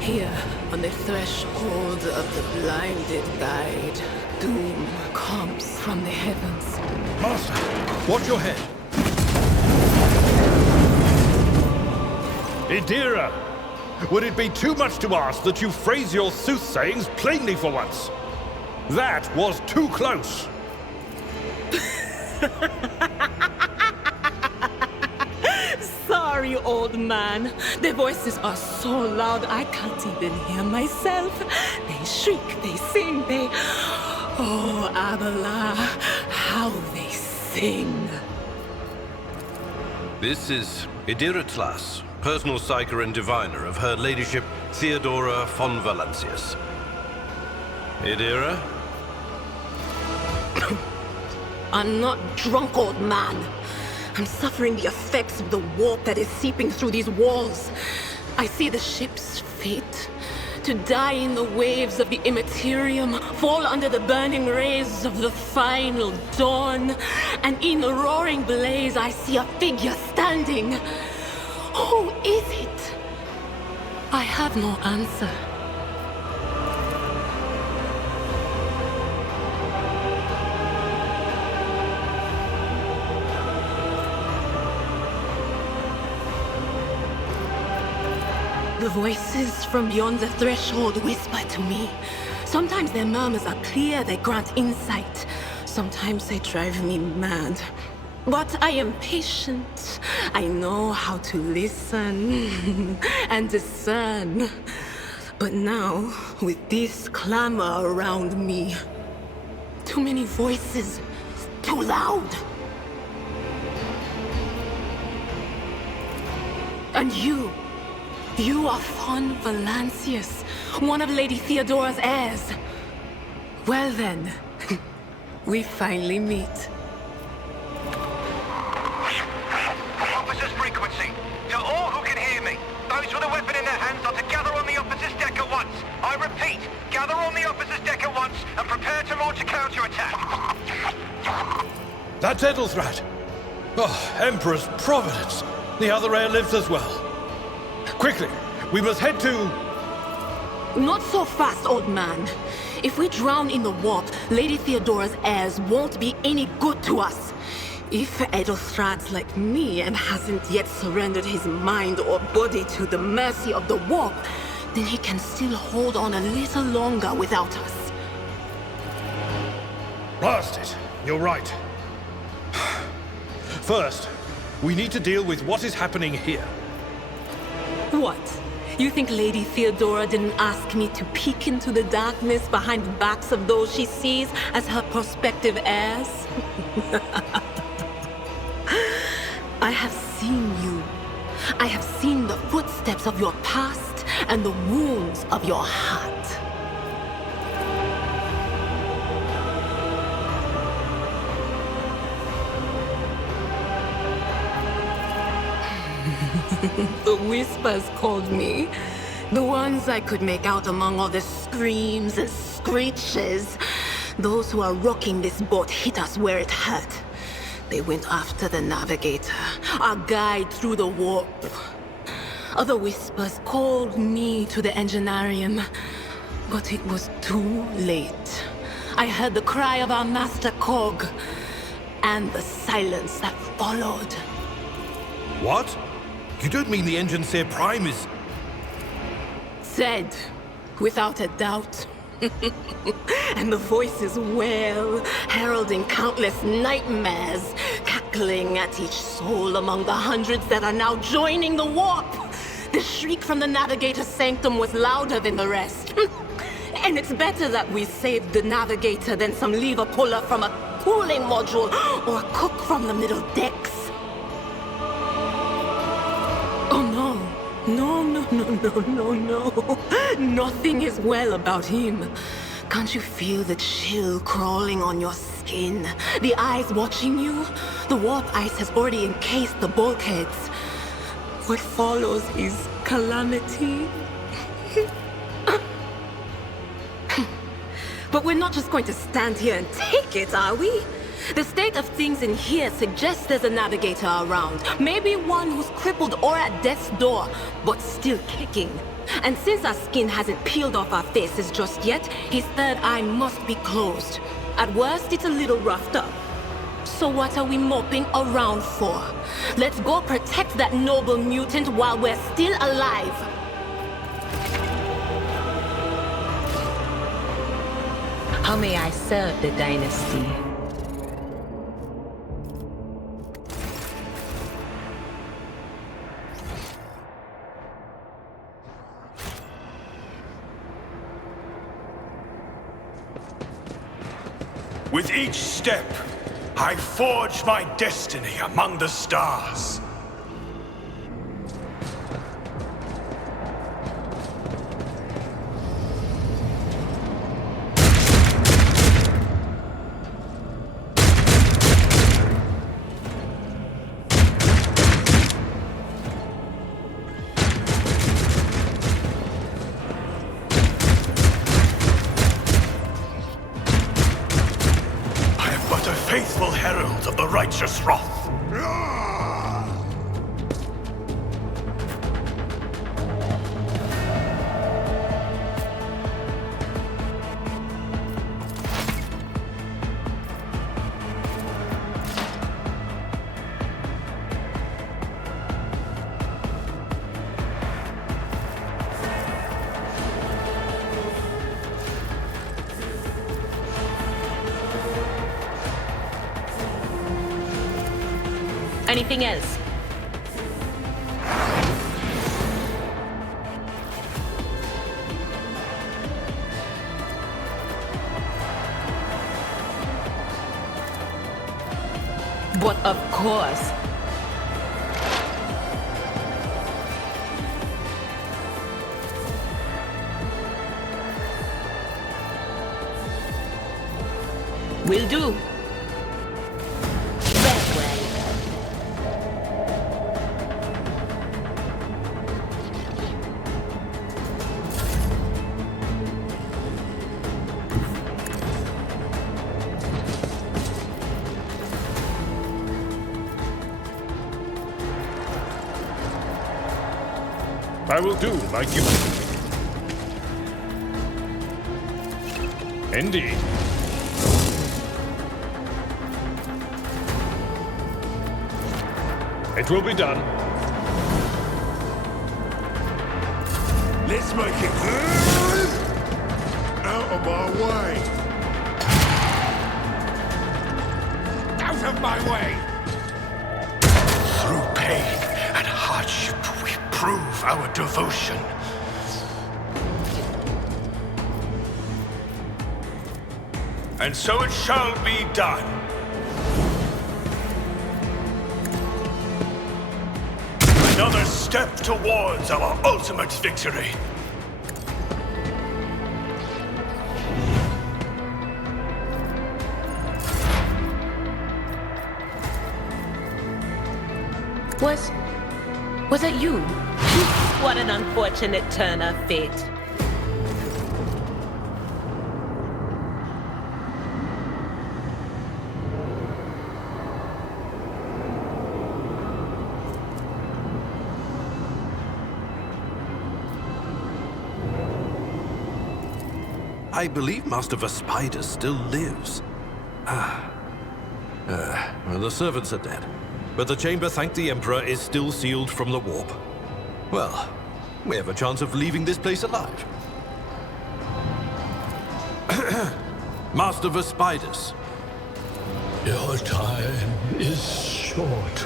Here, on the threshold of the blinded guide, doom comes from the heavens. Master, watch your head. Idira, would it be too much to ask that you phrase your soothsayings plainly for once? That was too close. Sorry, old man. The voices are so loud I can't even hear myself. They shriek, they sing, they... Oh, Abala, how they sing. This is Idira Tlas, personal psyker and diviner of Her Ladyship Theodora von Valancius. Idira? I'm not drunk, old man. I'm suffering the effects of the warp that is seeping through these walls. I see the ship's fate, to die in the waves of the immaterium, fall under the burning rays of the final dawn, and in the roaring blaze I see a figure standing. Who is it? I have no answer. The voices from beyond the threshold whisper to me. Sometimes their murmurs are clear, they grant insight. Sometimes they drive me mad. But I am patient. I know how to listen and discern. But now, with this clamor around me, too many voices, too loud. And you are von Valancius, one of Lady Theodora's heirs. Well then, we finally meet. Officers frequency. To all who can hear me, those with a weapon in their hands are to gather on the officers' deck at once. I repeat, gather on the officers' deck at once and prepare to launch a counterattack. That's Edelthrat. Oh, Emperor's Providence. The other heir lives as well. Quickly, we must head to... Not so fast, old man. If we drown in the warp, Lady Theodora's heirs won't be any good to us. If Edelthrat's like me and hasn't yet surrendered his mind or body to the mercy of the warp, then he can still hold on a little longer without us. Blast it. You're right. First, we need to deal with what is happening here. What? You think Lady Theodora didn't ask me to peek into the darkness behind the backs of those she sees as her prospective heirs? I have seen you. I have seen the footsteps of your past and the wounds of your heart. The whispers called me. The ones I could make out among all the screams and screeches. Those who are rocking this boat hit us where it hurt. They went after the navigator, our guide through the warp. Other whispers called me to the enginarium, but it was too late. I heard the cry of our master Cog, and the silence that followed. What? You don't mean the Enginseer Prime is... Said, without a doubt. And the voices wail, heralding countless nightmares, cackling at each soul among the hundreds that are now joining the warp. The shriek from the Navigator's sanctum was louder than the rest. And it's better that we saved the Navigator than some lever puller from a cooling module or a cook from the middle decks. Oh no, No, no, no, no, no, no. Nothing is well about him. Can't you feel the chill crawling on your skin? The eyes watching you? The warp ice has already encased the bulkheads. What follows is calamity. But we're not just going to stand here and take it, are we? The state of things in here suggests there's a navigator around. Maybe one who's crippled or at death's door, but still kicking. And since our skin hasn't peeled off our faces just yet, his third eye must be closed. At worst, it's a little roughed up. So what are we moping around for? Let's go protect that noble mutant while we're still alive. How may I serve the dynasty? With each step, I forge my destiny among the stars. Faithful herald of the righteous wrath. Anything else? But of course. Will do. I will do like you. Indeed. It will be done. Let's make it out of my way. Out of my way. Through pain and hardship, we prove our devotion. And so it shall be done. Another step towards our ultimate victory. Was it you? What an unfortunate turn of fate. I believe Master Vespider still lives. Well, the servants are dead. But the chamber, thank the Emperor, is still sealed from the warp. Well, we have a chance of leaving this place alive. Master Vespider. Your time is short.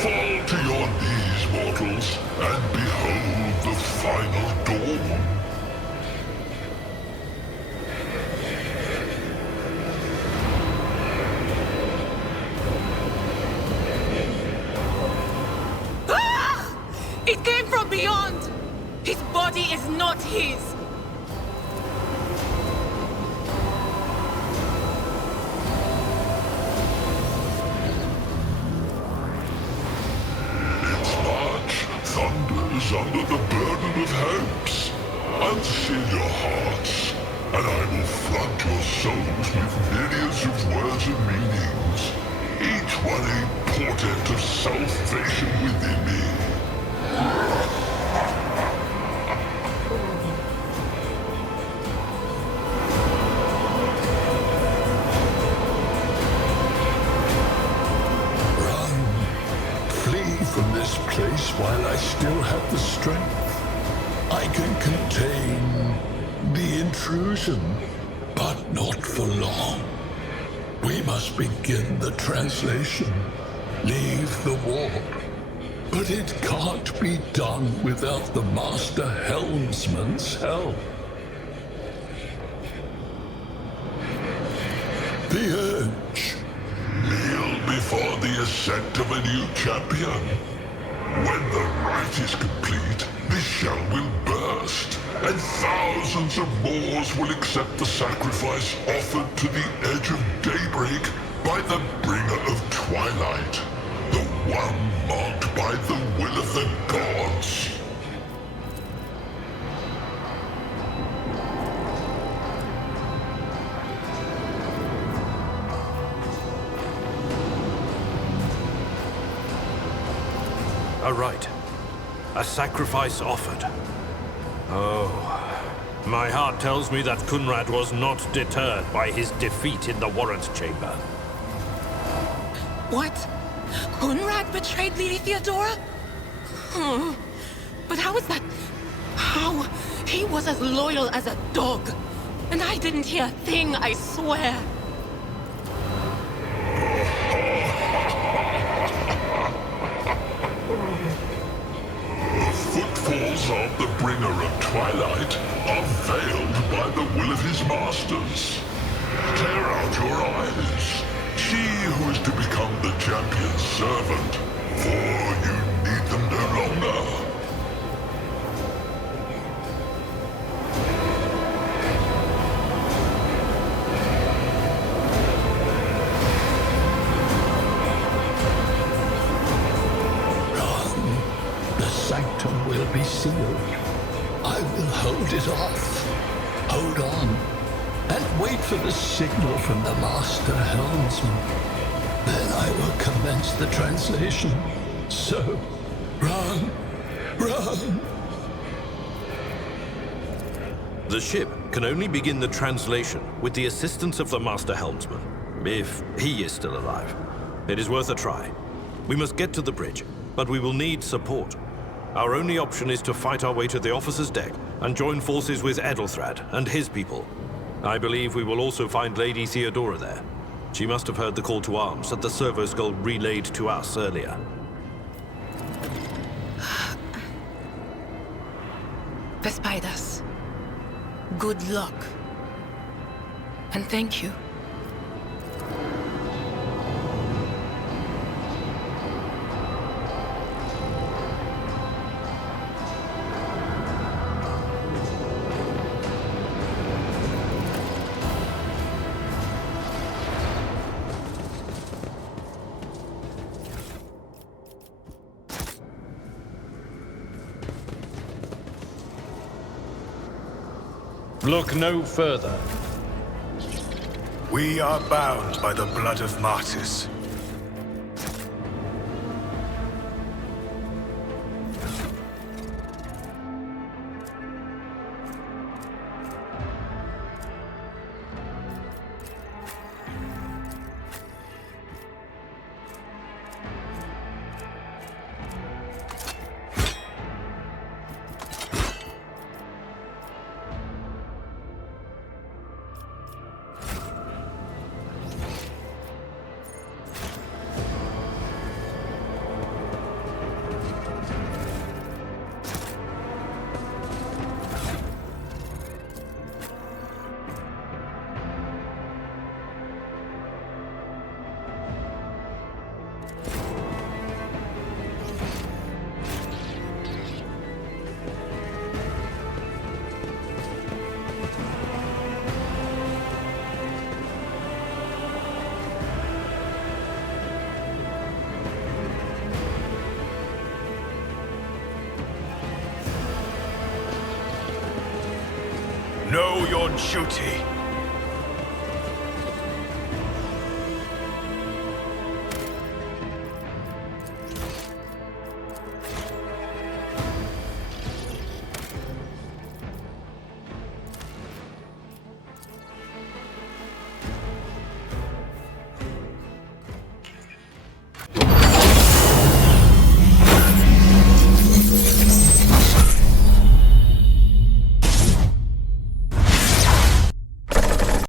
Fall to your knees, mortals, and behold the final dawn. beyond! His body is not his! Its march thunders under the burden of hopes. Unseal your hearts, and I will flood your souls with myriads of words and meanings, each one a portent of salvation within me. Run. Flee from this place while I still have the strength. I can contain the intrusion, but not for long. We must begin the translation. Leave the warp. But it can't be done without the Master Helmsman's help. The urge. Kneel before the ascent of a new champion. When the rite is complete, this shell will burst, and thousands of Moors will accept the sacrifice offered to the edge of daybreak by the bringer of twilight, the one marked by the will of the gods. A rite. A sacrifice offered. Oh, my heart tells me that Kunrad was not deterred by his defeat in the warrant chamber. What? Kunrad betrayed Lady Theodora? Oh, but how is that? How? He was as loyal as a dog. And I didn't hear a thing, I swear. Footfalls of the bringer of twilight are veiled by the will of his masters. Tear out your eyes. She who is to become the champion's servant, for you need them no longer. Sanctum will be sealed. I will hold it off. Hold on. And wait for the signal from the Master Helmsman. Then I will commence the translation. So, run. Run. The ship can only begin the translation with the assistance of the Master Helmsman, if he is still alive. It is worth a try. We must get to the bridge, but we will need support. Our only option is to fight our way to the officer's deck and join forces with Edelthrad and his people. I believe we will also find Lady Theodora there. She must have heard the call to arms that the servo skull relayed to us earlier. Vespidas, good luck. And thank you. Look no further. We are bound by the blood of martyrs. Know your duty.